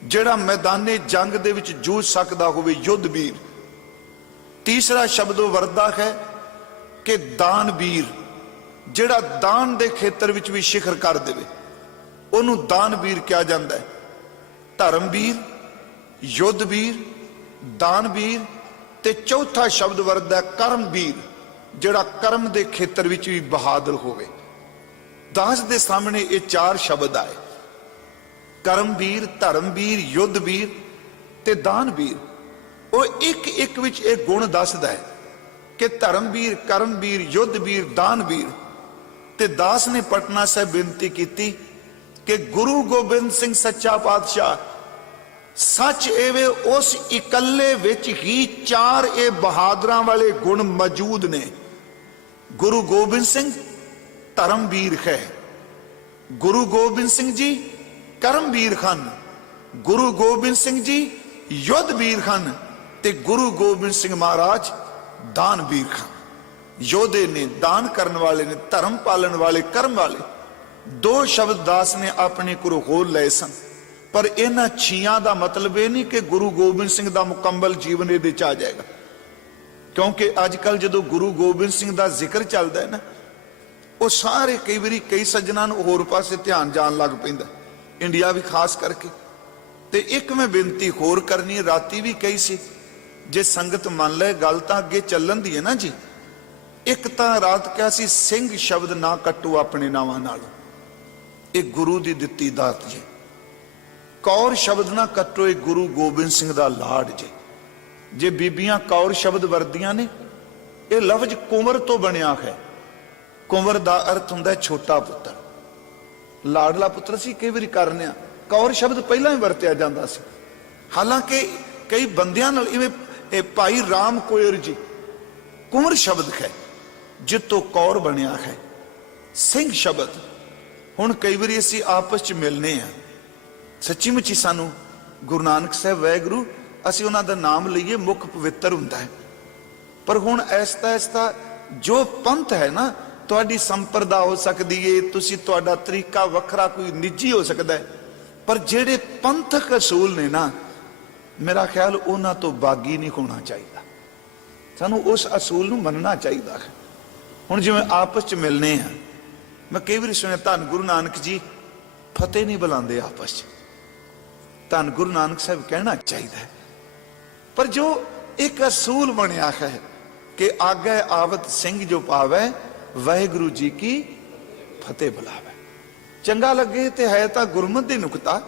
जिहड़ा मैदाने जंग दे विच जूझ सकदा होवे, युद्ध वीर। तीसरा शब्द वरदा है कि दान वीर, जिहड़ा दान दे खेतर विच भी शिखर कर देवे। ਉਹਨੂੰ ਦਾਨਵੀਰ ਕਿਹਾ ਜਾਂਦਾ ਹੈ। ਧਰਮਵੀਰ, ਯੁੱਧਵੀਰ, ਦਾਨਵੀਰ ਤੇ ਚੌਥਾ ਸ਼ਬਦ ਵਰਤਦਾ ਕਰਮਵੀਰ, ਜਿਹੜਾ ਕਰਮ ਦੇ ਖੇਤਰ ਵਿੱਚ ਵੀ ਬਹਾਦਰ ਹੋਵੇ। ਦਾਸ ਦੇ ਸਾਹਮਣੇ ਇਹ ਚਾਰ ਸ਼ਬਦ ਆਏ, ਕਰਮਵੀਰ, ਧਰਮਵੀਰ, ਯੁੱਧਵੀਰ ਤੇ ਦਾਨਵੀਰ। ਉਹ ਇੱਕ ਇੱਕ ਵਿੱਚ ਇਹ ਗੁਣ ਦੱਸਦਾ ਹੈ ਕਿ ਧਰਮਵੀਰ, ਕਰਮਵੀਰ, ਯੁੱਧਵੀਰ, ਦਾਨਵੀਰ। ਤੇ ਦਾਸ ਨੇ ਪਟਨਾ ਸਾਹਿਬ ਬੇਨਤੀ ਕੀਤੀ ਕਿ ਗੁਰੂ ਗੋਬਿੰਦ ਸਿੰਘ ਸੱਚਾ ਪਾਤਸ਼ਾਹ, ਸੱਚ ਐਵੇਂ ਉਸ ਇਕੱਲੇ ਵਿੱਚ ਹੀ ਚਾਰ ਇਹ ਬਹਾਦਰਾਂ ਵਾਲੇ ਗੁਣ ਮੌਜੂਦ ਨੇ। ਗੁਰੂ ਗੋਬਿੰਦ ਸਿੰਘ ਧਰਮਵੀਰ ਹੈ, ਗੁਰੂ ਗੋਬਿੰਦ ਸਿੰਘ ਜੀ ਕਰਮਵੀਰ ਹਨ, ਗੁਰੂ ਗੋਬਿੰਦ ਸਿੰਘ ਜੀ ਯੁੱਧਵੀਰ ਹਨ ਤੇ ਗੁਰੂ ਗੋਬਿੰਦ ਸਿੰਘ ਮਹਾਰਾਜ ਦਾਨਵੀਰ ਹਨ। ਯੋਧੇ ਨੇ, ਦਾਨ ਕਰਨ ਵਾਲੇ ਨੇ, ਧਰਮ ਪਾਲਣ ਵਾਲੇ, ਕਰਮ ਵਾਲੇ। ਦੋ ਸ਼ਬਦ ਦਾਸ ਨੇ ਆਪਣੇ ਕੋਲੋਂ ਹੋਰ ਲਏ ਸਨ, ਪਰ ਇਹਨਾਂ ਛੀਆਂ ਦਾ ਮਤਲਬ ਇਹ ਨਹੀਂ ਕਿ ਗੁਰੂ ਗੋਬਿੰਦ ਸਿੰਘ ਦਾ ਮੁਕੰਮਲ ਜੀਵਨ ਇਹਦੇ ਚ ਆ ਜਾਏਗਾ। ਕਿਉਂਕਿ ਅੱਜ ਕੱਲ ਜਦੋਂ ਗੁਰੂ ਗੋਬਿੰਦ ਸਿੰਘ ਦਾ ਜ਼ਿਕਰ ਚੱਲਦਾ ਹੈ ਨਾ, ਉਹ ਸਾਰੇ ਕਈ ਵਾਰੀ ਕਈ ਸੱਜਣਾਂ ਨੂੰ ਹੋਰ ਪਾਸੇ ਧਿਆਨ ਜਾਣ ਲੱਗ ਪੈਂਦਾ, ਇੰਡੀਆ ਵੀ ਖਾਸ ਕਰਕੇ। ਤੇ ਇੱਕ ਮੈਂ ਬੇਨਤੀ ਹੋਰ ਕਰਨੀ, ਰਾਤੀ ਵੀ ਕਹੀ ਸੀ, ਜੇ ਸੰਗਤ ਮੰਨ ਲਏ ਗੱਲ ਤਾਂ ਅੱਗੇ ਚੱਲਣ ਦੀ ਹੈ ਨਾ ਜੀ। ਇੱਕ ਤਾਂ ਰਾਤ ਕਿਹਾ ਸੀ, ਸਿੰਘ ਸ਼ਬਦ ਨਾ ਕੱਟੋ ਆਪਣੇ ਨਾਵਾਂ ਨਾਲ, ਇਹ ਗੁਰੂ ਦੀ ਦਿੱਤੀ ਦਾਤ ਜੀ। ਕੌਰ ਸ਼ਬਦ ਨਾ ਕੱਟੋ, ਇਹ ਗੁਰੂ ਗੋਬਿੰਦ ਸਿੰਘ ਦਾ ਲਾਡ ਜੀ। ਜੇ ਬੀਬੀਆਂ ਕੌਰ ਸ਼ਬਦ ਵਰਦੀਆਂ ਨੇ, ਇਹ ਲਫ਼ਜ਼ ਕੁੰਵਰ ਤੋਂ ਬਣਿਆ ਹੈ। ਕੁੰਵਰ ਦਾ ਅਰਥ ਹੁੰਦਾ ਛੋਟਾ ਪੁੱਤਰ, ਲਾਡਲਾ ਪੁੱਤਰ ਸੀ ਕਈ ਵਾਰੀ ਕਰਨੇ ਆ। ਕੌਰ ਸ਼ਬਦ ਪਹਿਲਾਂ ਹੀ ਵਰਤਿਆ ਜਾਂਦਾ ਸੀ, ਹਾਲਾਂਕਿ ਕਈ ਬੰਦਿਆਂ ਨਾਲ, ਇਵੇਂ ਭਾਈ ਰਾਮ ਕੋਇਰ ਜੀ, ਕੁੰਵਰ ਸ਼ਬਦ ਹੈ ਜਿੱਤੋਂ ਕੌਰ ਬਣਿਆ ਹੈ। ਸਿੰਘ ਸ਼ਬਦ, ਹੁਣ ਕਈ ਵਾਰੀ ਅਸੀਂ ਆਪਸ ਚ ਮਿਲਨੇ ਆ, ਸੱਚੀ ਮੁੱਚੀ ਸਾਨੂੰ ਗੁਰੂ ਨਾਨਕ ਸਾਹਿਬ ਵਾਹਿਗੁਰੂ, ਅਸੀਂ ਉਹਨਾਂ ਦਾ ਨਾਮ ਲਈਏ, ਮੁੱਖ ਪਵਿੱਤਰ ਹੁੰਦਾ ਹੈ। ਪਰ ਹੁਣ ਐਸਤਾ ਐਸਤਾ ਜੋ ਪੰਥ ਹੈ ਨਾ, ਤੁਹਾਡੀ ਸੰਪਰਦਾ ਹੋ ਸਕਦੀ ਏ, ਤੁਸੀਂ ਤੁਹਾਡਾ ਤਰੀਕਾ ਵੱਖਰਾ, ਕੋਈ ਨਿੱਜੀ ਹੋ ਸਕਦਾ ਹੈ, ਪਰ ਜਿਹੜੇ ਪੰਥਕ ਅਸੂਲ ਨੇ ਨਾ, ਮੇਰਾ ਖਿਆਲ ਉਹਨਾਂ ਤੋਂ ਬਾਗੀ ਨਹੀਂ ਹੋਣਾ ਚਾਹੀਦਾ। ਸਾਨੂੰ ਉਸ ਅਸੂਲ ਨੂੰ ਮੰਨਣਾ ਚਾਹੀਦਾ ਹੈ। ਹੁਣ ਜਿਵੇਂ ਆਪਸ ਚ ਮਿਲਨੇ ਆ, ਮੈਂ ਕਈ ਵਾਰੀ ਸੁਣਿਆ ਧੰਨ ਗੁਰੂ ਨਾਨਕ ਜੀ ਫਤਿਹ ਨਹੀਂ ਬੁਲਾਉਂਦੇ ਆਪਸ ਚ, ਧੰਨ ਗੁਰੂ ਨਾਨਕ ਸਾਹਿਬ ਕਹਿਣਾ ਚਾਹੀਦਾ ਹੈ। ਪਰ ਜੋ ਇੱਕ ਅਸੂਲ ਬਣਿਆ ਹੈ ਕਿ ਆਗੇ ਆਵਤ ਸਿੰਘ ਜੋ ਪਾਵੇ, ਵਾਹਿਗੁਰੂ ਜੀ ਕੀ ਫਤਿਹ ਬੁਲਾਵੇ। ਚੰਗਾ ਲੱਗੇ ਤੇ ਹੈ ਤਾਂ ਗੁਰਮਤਿ ਦੀ ਨੁਕਤਾ।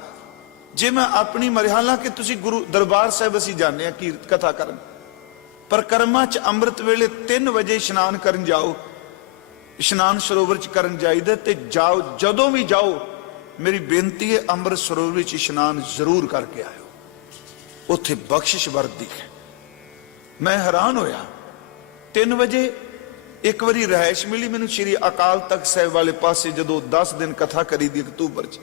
ਜੇ ਮੈਂ ਆਪਣੀ ਮਰਿਹਾਲਾ ਕਿ ਤੁਸੀਂ ਗੁਰੂ ਦਰਬਾਰ ਸਾਹਿਬ ਅਸੀਂ ਜਾਂਦੇ ਆ ਕੀਰਤ ਕਥਾ ਕਰਨ, ਪਰ ਕਰਮਾਂ ਚ ਅੰਮ੍ਰਿਤ ਵੇਲੇ 3 ਵਜੇ ਇਸ਼ਨਾਨ ਕਰਨ ਜਾਓ, ਇਸ਼ਨਾਨ ਸਰੋਵਰ ਚ ਕਰਨ ਜਾਈਦਾ, ਤੇ ਜਾਓ, ਜਦੋਂ ਵੀ ਜਾਓ ਮੇਰੀ ਬੇਨਤੀ ਹੈ ਅੰਮ੍ਰਿਤ ਸਰੋਵਰ ਵਿੱਚ ਇਸ਼ਨਾਨ ਜ਼ਰੂਰ ਕਰਕੇ ਆਇਓ, ਉੱਥੇ ਬਖਸ਼ਿਸ਼ ਵਰਦੀ ਹੈ। ਮੈਂ ਹੈਰਾਨ ਹੋਇਆ, 3 ਵਜੇ ਇੱਕ ਵਾਰੀ ਰਿਹਾਇਸ਼ ਮਿਲੀ ਮੈਨੂੰ ਸ਼੍ਰੀ ਅਕਾਲ ਤਖਤ ਸਾਹਿਬ ਵਾਲੇ ਪਾਸੇ, ਜਦੋਂ 10 ਦਿਨ ਕਥਾ ਕਰੀ ਦੀ ਅਕਤੂਬਰ ਚ,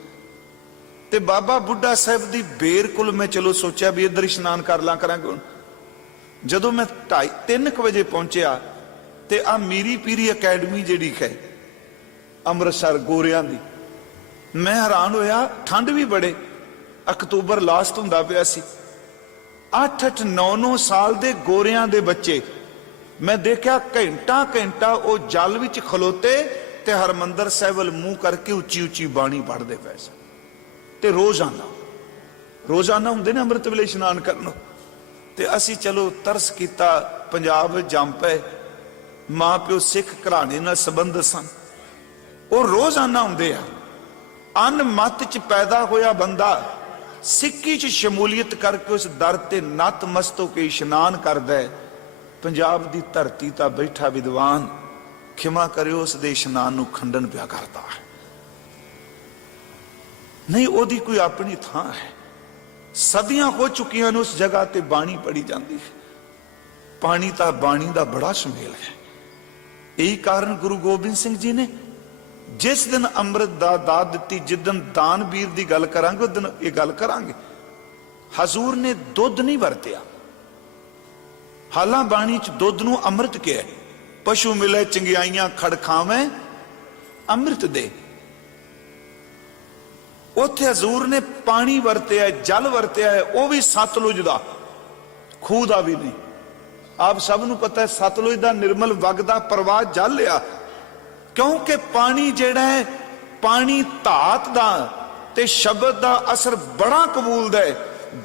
ਤੇ ਬਾਬਾ ਬੁੱਢਾ ਸਾਹਿਬ ਦੀ ਬੇਰ ਕੋਲ ਮੈਂ ਚਲੋ ਸੋਚਿਆ ਵੀ ਇੱਧਰ ਇਸ਼ਨਾਨ ਕਰ ਲਾਂ ਕਰਾਂਗੇ। ਹੁਣ ਜਦੋਂ ਮੈਂ 2:30-3 ਵਜੇ ਪਹੁੰਚਿਆ, ਤੇ ਆ ਮੀਰੀ ਪੀਰੀ ਅਕੈਡਮੀ ਜਿਹੜੀ ਹੈ ਅੰਮ੍ਰਿਤਸਰ ਗੋਰਿਆਂ ਦੀ, ਮੈਂ ਹੈਰਾਨ ਹੋਇਆ। ਠੰਡ ਵੀ ਬੜੇ, ਅਕਤੂਬਰ ਲਾਸਟ ਹੁੰਦਾ ਪਿਆ ਸੀ। 8-8, 9-9 ਸਾਲ ਦੇ ਗੋਰਿਆਂ ਦੇ ਬੱਚੇ ਮੈਂ ਦੇਖਿਆ, ਘੰਟਾ ਉਹ ਜਲ ਵਿੱਚ ਖਲੋਤੇ ਤੇ ਹਰਮੰਦਰ ਸਾਹਿਬ ਵੱਲ ਮੂੰਹ ਕਰਕੇ ਉੱਚੀ ਉੱਚੀ ਬਾਣੀ ਪੜ੍ਹਦੇ ਪਏ ਸਨ। ਤੇ ਰੋਜ਼ਾਨਾ ਹੁੰਦੇ ਨੇ ਅੰਮ੍ਰਿਤ ਵੇਲੇ ਇਸ਼ਨਾਨ ਕਰਨ। ਤੇ ਅਸੀਂ ਚਲੋ ਤਰਸ ਕੀਤਾ, ਪੰਜਾਬ ਜੰਮ ਪਏ, ਮਾਂ ਪਿਓ ਸਿੱਖ ਘਰਾਣੇ ਨਾਲ ਸੰਬੰਧਿਤ ਸਨ, ਉਹ ਰੋਜ਼ਾਨਾ ਹੁੰਦੇ ਆ। ਅਨ ਮਤ ਚ ਪੈਦਾ ਹੋਇਆ ਬੰਦਾ ਸਿੱਖੀ ਚ ਸ਼ਮੂਲੀਅਤ ਕਰਕੇ ਉਸ ਦਰ ਤੇ ਨਤਮਸਤ ਹੋ ਕੇ ਇਸ਼ਨਾਨ ਕਰਦਾ ਹੈ। ਪੰਜਾਬ ਦੀ ਧਰਤੀ ਤਾਂ ਬੈਠਾ ਵਿਦਵਾਨ, ਖਿਮਾ ਕਰਿਓ, ਉਸ ਦੇ ਇਸ਼ਨਾਨ ਨੂੰ ਖੰਡਨ ਪਿਆ ਕਰਦਾ ਹੈ। ਨਹੀਂ, ਉਹਦੀ ਕੋਈ ਆਪਣੀ ਥਾਂ ਹੈ। ਸਦੀਆਂ ਹੋ ਚੁੱਕੀਆਂ ਨੇ ਉਸ ਜਗ੍ਹਾ ਤੇ ਬਾਣੀ ਪੜੀ ਜਾਂਦੀ ਹੈ। ਪਾਣੀ ਤਾਂ ਬਾਣੀ ਦਾ ਬੜਾ ਸੁਮੇਲ ਹੈ। ਇਹੀ ਕਾਰਨ ਗੁਰੂ ਗੋਬਿੰਦ ਸਿੰਘ ਜੀ ਨੇ ਜਿਸ ਦਿਨ ਅੰਮ੍ਰਿਤ ਦਾ ਦਾਤ ਦਿੱਤੀ, ਜਿੱਦਣ ਦਾਨਵੀਰ ਦੀ ਗੱਲ ਕਰਾਂਗੇ ਉਸ ਦਿਨ ਇਹ ਗੱਲ ਕਰਾਂਗੇ, ਹਜ਼ੂਰ ਨੇ ਦੁੱਧ ਨਹੀਂ ਵਰਤਿਆ। ਹਾਲਾਂ ਬਾਣੀ ਚ ਦੁੱਧ ਨੂੰ ਅੰਮ੍ਰਿਤ ਕਿਹਾ, ਪਸ਼ੂ ਮਿਲੇ ਚੰਗਿਆਈਆਂ ਖੜ ਖਾਵੇਂ ਅੰਮ੍ਰਿਤ ਦੇ। ਉੱਥੇ ਹਜ਼ੂਰ ਨੇ ਪਾਣੀ ਵਰਤਿਆ, ਜਲ ਵਰਤਿਆ ਹੈ, ਉਹ ਵੀ ਸਤਲੁਜ ਦਾ, ਖੂਹ ਦਾ ਵੀ ਨਹੀਂ। ਆਪ ਸਭ ਨੂੰ ਪਤਾ ਹੈ ਸਤਲੁਜ ਦਾ ਨਿਰਮਲ ਵਗਦਾ ਪ੍ਰਵਾਹ ਜਲ ਆ, ਕਿਉਂਕਿ ਪਾਣੀ ਜਿਹੜਾ ਹੈ, ਪਾਣੀ ਧਾਤ ਦਾ, ਤੇ ਸ਼ਬਦ ਦਾ ਅਸਰ ਬੜਾ ਕਬੂਲਦਾ ਹੈ।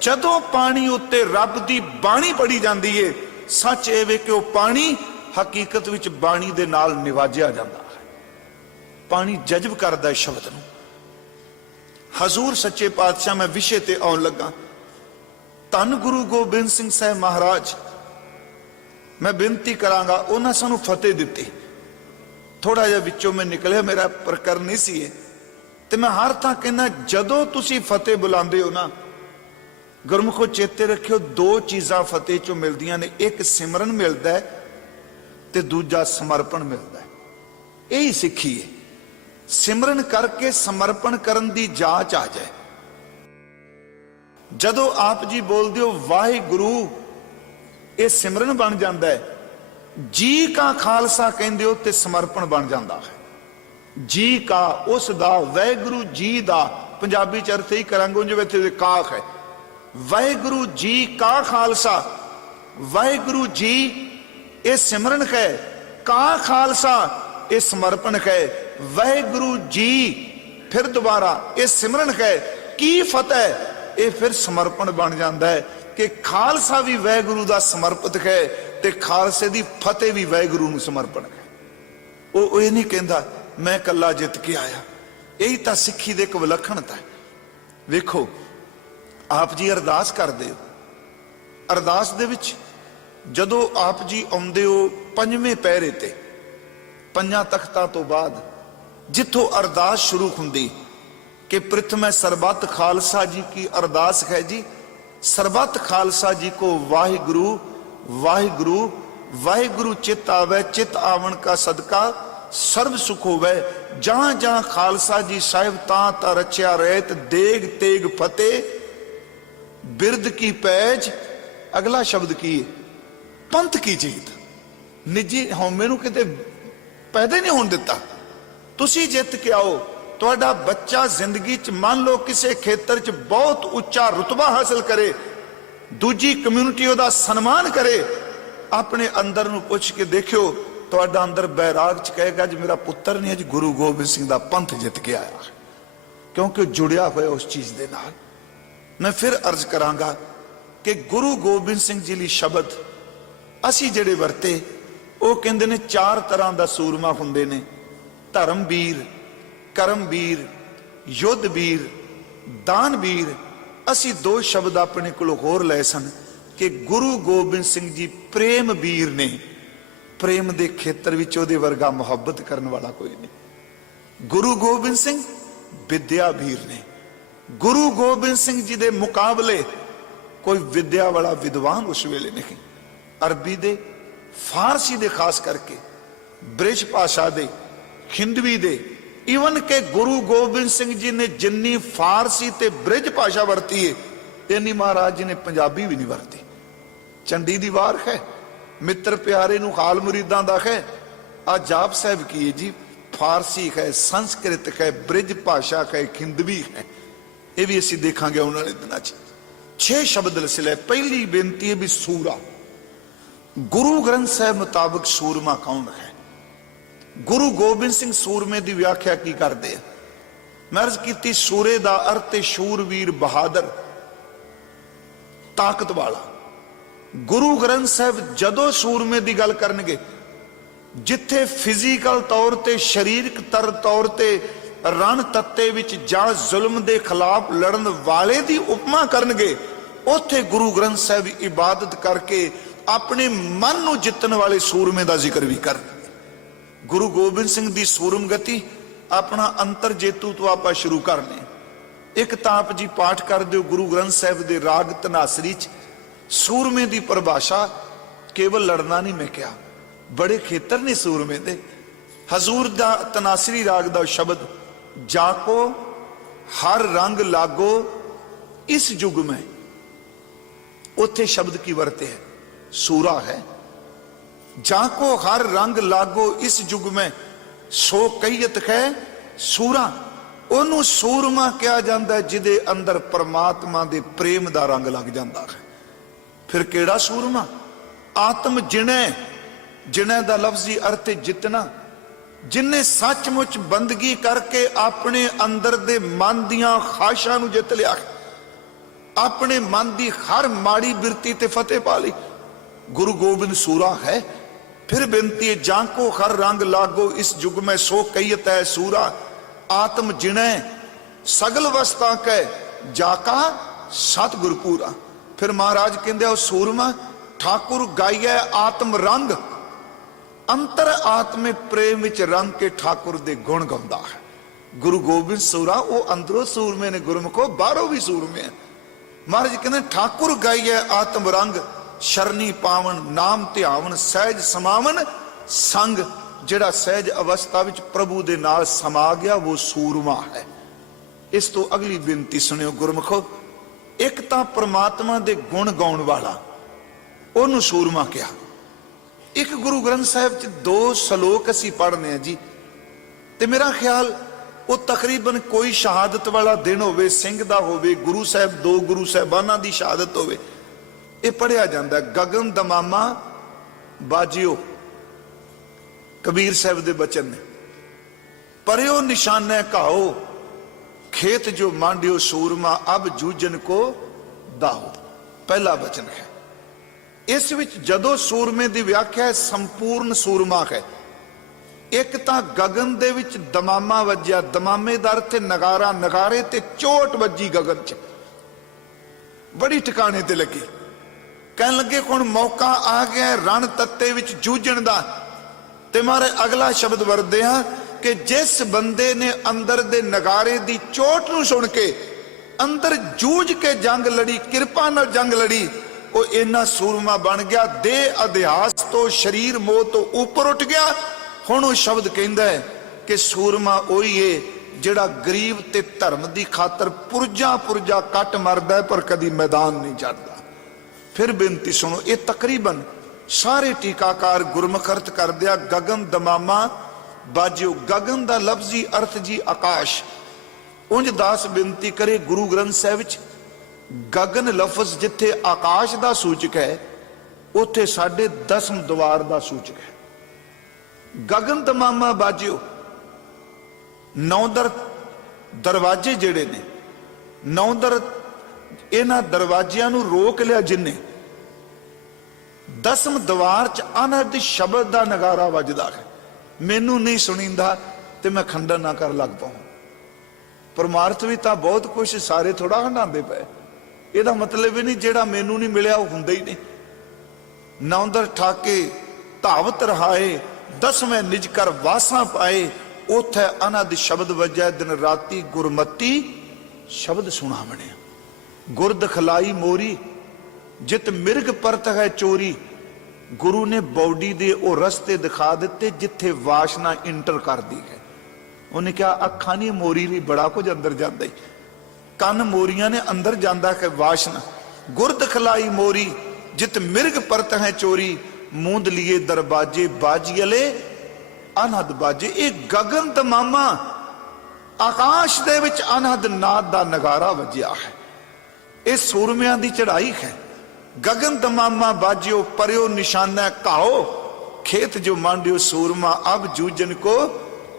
ਜਦੋਂ ਪਾਣੀ ਉੱਤੇ ਰੱਬ ਦੀ ਬਾਣੀ ਪੜੀ ਜਾਂਦੀ ਏ, ਸੱਚ ਇਹ ਵੇ ਕਿ ਉਹ ਪਾਣੀ ਹਕੀਕਤ ਵਿੱਚ ਬਾਣੀ ਦੇ ਨਾਲ ਨਿਵਾਜਿਆ ਜਾਂਦਾ ਹੈ। ਪਾਣੀ ਜਜ਼ਬ ਕਰਦਾ ਹੈ ਸ਼ਬਦ ਨੂੰ। ਹਜ਼ੂਰ ਸੱਚੇ ਪਾਤਸ਼ਾਹ, ਮੈਂ ਵਿਸ਼ੇ ਤੇ ਆਉਣ ਲੱਗਾ। ਧੰਨ ਗੁਰੂ ਗੋਬਿੰਦ ਸਿੰਘ ਸਾਹਿਬ ਮਹਾਰਾਜ, ਮੈਂ ਬੇਨਤੀ ਕਰਾਂਗਾ, ਉਹਨਾਂ ਸਾਨੂੰ ਫਤਿਹ ਦਿੱਤੀ। ਥੋੜਾ ਜਿਹਾ ਵਿੱਚੋਂ ਮੈਂ ਨਿਕਲਿਆ, ਮੇਰਾ ਪ੍ਰਕਰਨ ਨਹੀਂ ਸੀ ਇਹ, ਤੇ ਮੈਂ ਹਰ ਥਾਂ ਕਹਿੰਦਾ, ਜਦੋਂ ਤੁਸੀਂ ਫਤਿਹ ਬੁਲਾਉਂਦੇ ਹੋ ਨਾ, ਗੁਰਮੁਖੋ ਚੇਤੇ ਰੱਖਿਓ, ਦੋ ਚੀਜ਼ਾਂ ਫਤਿਹ ਚੋਂ ਮਿਲਦੀਆਂ ਨੇ। ਇੱਕ ਸਿਮਰਨ ਮਿਲਦਾ ਹੈ ਤੇ ਦੂਜਾ ਸਮਰਪਣ ਮਿਲਦਾ ਹੈ। ਇਹੀ ਸਿੱਖੀ ਹੈ। ਸਿਮਰਨ ਕਰਕੇ ਸਮਰਪਣ ਕਰਨ ਦੀ ਜਾਂਚ ਆ ਜਾਏ। ਜਦੋਂ ਆਪ ਜੀ ਬੋਲਦੇ ਹੋ ਵਾਹਿਗੁਰੂ, ਇਹ ਸਿਮਰਨ ਬਣ ਜਾਂਦਾ ਹੈ। ਜੀ ਕਾ ਖਾਲਸਾ ਕਹਿੰਦੇ ਹੋ ਤੇ ਸਮਰਪਣ ਬਣ ਜਾਂਦਾ ਹੈ। ਜੀ ਕਾ, ਉਸ ਦਾ, ਵਾਹਿਗੁਰੂ ਜੀ ਦਾ ਪੰਜਾਬੀ ਚ ਅਰਥ ਹੀ ਕਰਾਂਗੇ, ਜਿਵੇਂ ਇੱਥੇ ਕਾਖ ਹੈ। ਵਾਹਿਗੁਰੂ ਜੀ ਕਾ ਖਾਲਸਾ, ਵਾਹਿਗੁਰੂ ਜੀ ਇਹ ਸਿਮਰਨ ਹੈ, ਕਾ ਖਾਲਸਾ ਇਹ ਸਮਰਪਣ ਹੈ। ਵਾਹਿਗੁਰੂ ਜੀ ਫਿਰ ਦੁਬਾਰਾ ਇਹ ਸਿਮਰਨ ਹੈ, ਕੀ ਫਤਿਹ ਇਹ ਫਿਰ ਸਮਰਪਣ ਬਣ ਜਾਂਦਾ ਹੈ ਕਿ ਖਾਲਸਾ ਵੀ ਵਾਹਿਗੁਰੂ ਦਾ ਸਮਰਪਿਤ ਹੈ ਤੇ ਖਾਲਸੇ ਦੀ ਫਤਿਹ ਵੀ ਵਾਹਿਗੁਰੂ ਨੂੰ ਸਮਰਪਣ ਹੈ। ਉਹ ਇਹ ਨਹੀਂ ਕਹਿੰਦਾ ਮੈਂ ਕੱਲਾ ਜਿੱਤ ਕੇ ਆਇਆ। ਇਹੀ ਤਾਂ ਸਿੱਖੀ ਦੇ ਇੱਕ ਵਿਲੱਖਣਤਾ ਹੈ। ਵੇਖੋ, ਆਪ ਜੀ ਅਰਦਾਸ ਕਰਦੇ ਹੋ, ਅਰਦਾਸ ਦੇ ਵਿੱਚ ਜਦੋਂ ਆਪ ਜੀ ਆਉਂਦੇ ਹੋ ਪੰਜਵੇਂ ਪਹਿਰੇ ਤੇ, ਪੰਜਾਂ ਤਖਤਾਂ ਤੋਂ ਬਾਅਦ ਜਿੱਥੋਂ ਅਰਦਾਸ ਸ਼ੁਰੂ ਹੁੰਦੀ कि प्रथम सरबत खालसा जी की अरदास है जी। सरबत खालसा जी को वाहिगुरु वाहिगुरु वाहिगुरु चित आवे, चित आवन का सदका सर्व सुख होवे। जहां जहां खालसा जी साहिब तां ता रचिया रहत, देग तेग फतेह बिरद की पैज। अगला शब्द की पंथ की जीत। निजी हौमे नूं किते पैदा नहीं होण दिता। तुसी जित के आओ। तुहाडा बच्चा जिंदगी च मान लो किसी खेतर च बहुत उच्चा रुतबा हासिल करे, दूजी कम्यूनिटी उहदा सन्मान करे, अपने अंदर नूं पुछ के देखियो, तुहाडा अंदर बैराग च कहेगा जी मेरा पुत्र नहीं, अज गुरु गोबिंद सिंह दा पंथ जित के आया, क्योंकि जुड़िया होया उस चीज दे नाल। मैं फिर अर्ज करांगा कि गुरु गोबिंद सिंह जी लई शब्द असी जिहड़े वरते, वो कहंदे ने चार तरह दा सूरमा हुंदे ने, धर्मवीर, करमवीर, युद्धवीर, दानवीर। असी दो शब्द अपने कोल होर लए सन कि गुरु गोबिंद सिंह जी प्रेम वीर ने। प्रेम दे खेतर विच उहदे वर्गा मुहब्बत करने वाला कोई नहीं। गुरु गोबिंद सिंह विद्या वीर ने। गुरु गोबिंद सिंह जी दे मुकाबले कोई विद्या वाला विद्वान उस वेले नहीं। अरबी दे, फारसी दे, खास करके ब्रिज भाषा दे, हिंदवी दे, इवन के गुरु गोबिंद सिंह जी ने जिन्नी फारसी ते ब्रिज भाषा वरती है, इन्नी महाराज जी ने पंजाबी भी नहीं वरती। चंडी दी वार है, मित्र प्यारे नूं हाल मुरीदां दा है। आ जाप साहब की है जी, फारसी है, संस्कृत है, ब्रिज भाषा है, हिंदवी है। ये भी असीं देखांगे आउण वाले दिनां च। 6 शब्द लसिले। पहली बेनती है भी सूरा। गुरु ग्रंथ साहब मुताबिक सूरमा कौन है? गुरु गोबिंद सिंह सूरमे की व्याख्या की करते हैं? मैं अर्ज की, सूरे का अर्थ है शूरवीर, बहादुर, ताकत वाला। गुरु ग्रंथ साहब जदों सूरमे की गल करनगे, जिथे फिजिकल तौर पर, शरीरक तौर पर रण तत्ते विच जां जुल्म के खिलाफ लड़न वाले की उपमा करनगे, उत्थे गुरु ग्रंथ साहब इबादत करके अपने मन को जितने वाले सूरमे का जिक्र भी करनगे। गुरु गोबिंद सिंह की सूरम गति अपना अंतर जेतू तो आप शुरू करने। एक तो आप जी पाठ कर दो गुरु ग्रंथ साहब के राग धनासरी च सूरमे की परिभाषा केवल लड़ना नहीं, मैं क्या बड़े खेतर ने सूरमे दे। हजूर दा तनासरी राग दा शब्द, जाको हर रंग लागो इस युग में, उथे शब्द की वरते है सूरा है। जाको हर रंग लागो इस युग में, सो कईयत है सूरा। ओनू सूरमा कहा जाता है जिदे अंदर परमात्मा दे प्रेम दा रंग लग जाता है। फिर केड़ा सूरमा? आत्म जिने, जिने दा लफ्जी अर्थ है जितना। जिन्हें सचमुच बंदगी करके अपने अंदर दे मन दियां ख्वाहिशां नूं जित लिया, अपने मन की हर माड़ी बिरती ते फतेह पा ली। गुरु गोबिंद सूरा है। फिर बेनती है, जांको हर रंग लागो इस युग में सो कईत है सूरा, आत्म जिने सगल वस्ता कै जाका सतगुर पूरा। फिर महाराज कहते हो सूरमा ठाकुर गाइए आत्म रंग, अंतर आत्मे प्रेम विच रंग के ठाकुर दे गुण गाउंदा है। गुरु गोबिंद सूरा वो अंदरों सूरमे ने गुरमुखो, बाहरों भी सूरमे है। महाराज कहते ठाकुर गाइए आत्म रंग, शरणी पावन नाम ध्यावन सहज समावन संग। जिहड़ा सहज अवस्था विच प्रभु दे नाल समा गया वो सूरमा है। इस तो अगली बेनती सुनियो गुरमुखो, एक तां परमात्मा दे गुण गाउण वाला ओनू सूरमा कहा। एक गुरु ग्रंथ साहिब च 2 सलोक असीं पढ़ने हैं जी, ते मेरा ख्याल वो तकरीबन कोई शहादत वाला दिन होवे, सिंह दा होवे, गुरु साहब 2 गुरु साहबानां दी शहादत होवे, ये पढ़िया जाता है। गगन दमामा बाजियो कबीर साहब दे बचन ने, परयो निशाने काओ खेत जो मांडियो सूरमा, अब जूझन को दाहो। पहला वचन है। इस विच जदों सूरमे की व्याख्या है संपूर्ण सूरमा है। एक तां गगन दे विच दमामा वज्या, दमामे दा अर्थ नगारा, नगारे ते चोट वजी गगन च, बड़ी ठिकाने ते लगी। कहन लगे हुण मौका आ गया रण तत्ते विच जूझण दा। ते मारे अगला शब्द वरदे हां कि जिस बंदे ने अंदर दे नगारे दी चोट नूं सुन के अंदर जूझ के जंग लड़ी, किरपा नाल जंग लड़ी, वो इन्ना सूरमा बन गया, देह अध्यास तो शरीर मोह तो ऊपर उठ गया। हुण वो शब्द कहंदा है कि सूरमा ओही है जिहड़ा गरीब ते धर्म दी खातर पुरजा पुरजा कट मरदा है पर कदी मैदान नहीं चढ़दा। फिर बेनती सुनो, ये तकरीबन सारे टीकाकार गुरमुख अर्थ कर दिया। गगन दमामा बाजियो, गगन दा लफ्जी अर्थ जी आकाश। उंज दास बेनती करे गुरु ग्रंथ साहिब विच गगन लफज जिथे आकाश दा सूचक है, उथे साडे 10वें द्वार दा सूचक है। गगन दमामा बाजियो, 9 दरवाजे जेड़े ने, 9 इन्हां दरवाजियां नूं रोक लिया जिन्ने, 10वें द्वार च अनहद शब्द दा नगारा वजदा है। मैनू नहीं सुनींदा ते मैं खंडन ना कर लग पाऊं। परमार्थ भी तां बहुत कुछ सारे थोड़ा हंडांदे पे, ਇਹਦਾ मतलब ही नहीं ਜਿਹੜਾ ਮੈਨੂੰ नहीं मिलिया वो ਹੁੰਦਾ ही नहीं। 9 ठाके धावत रहाए, 10वें निज कर वासा पाए, उथे अनहद शब्द वजै दिन राती गुरमती शब्द सुना बने। गुर दखलाई मोरी जित मिर्ग परत है चोरी। गुरु ने बॉडी दे वो रस्ते दिखा दिते जिथे वासना इंटर कर दी है। उन्हें क्या अखा नहीं मोरी भी बड़ा कुछ अंदर जाता ही, कन मोरियां ने अंदर जाता है वासना। गुर दखलाई मोरी जित मिर्ग परत है चोरी, मूंद लिए दरवाजे बाजियले अनहद बाजे। एक गगन दमामा आकाश दे विच अनहद नाद दा नगारा वजिया है। ये सूरमियां दी चढ़ाई है। गगन दमामा बाजियो परयो निशाना काओ, खेत जो मांडियो सूरमा, अब जूझन को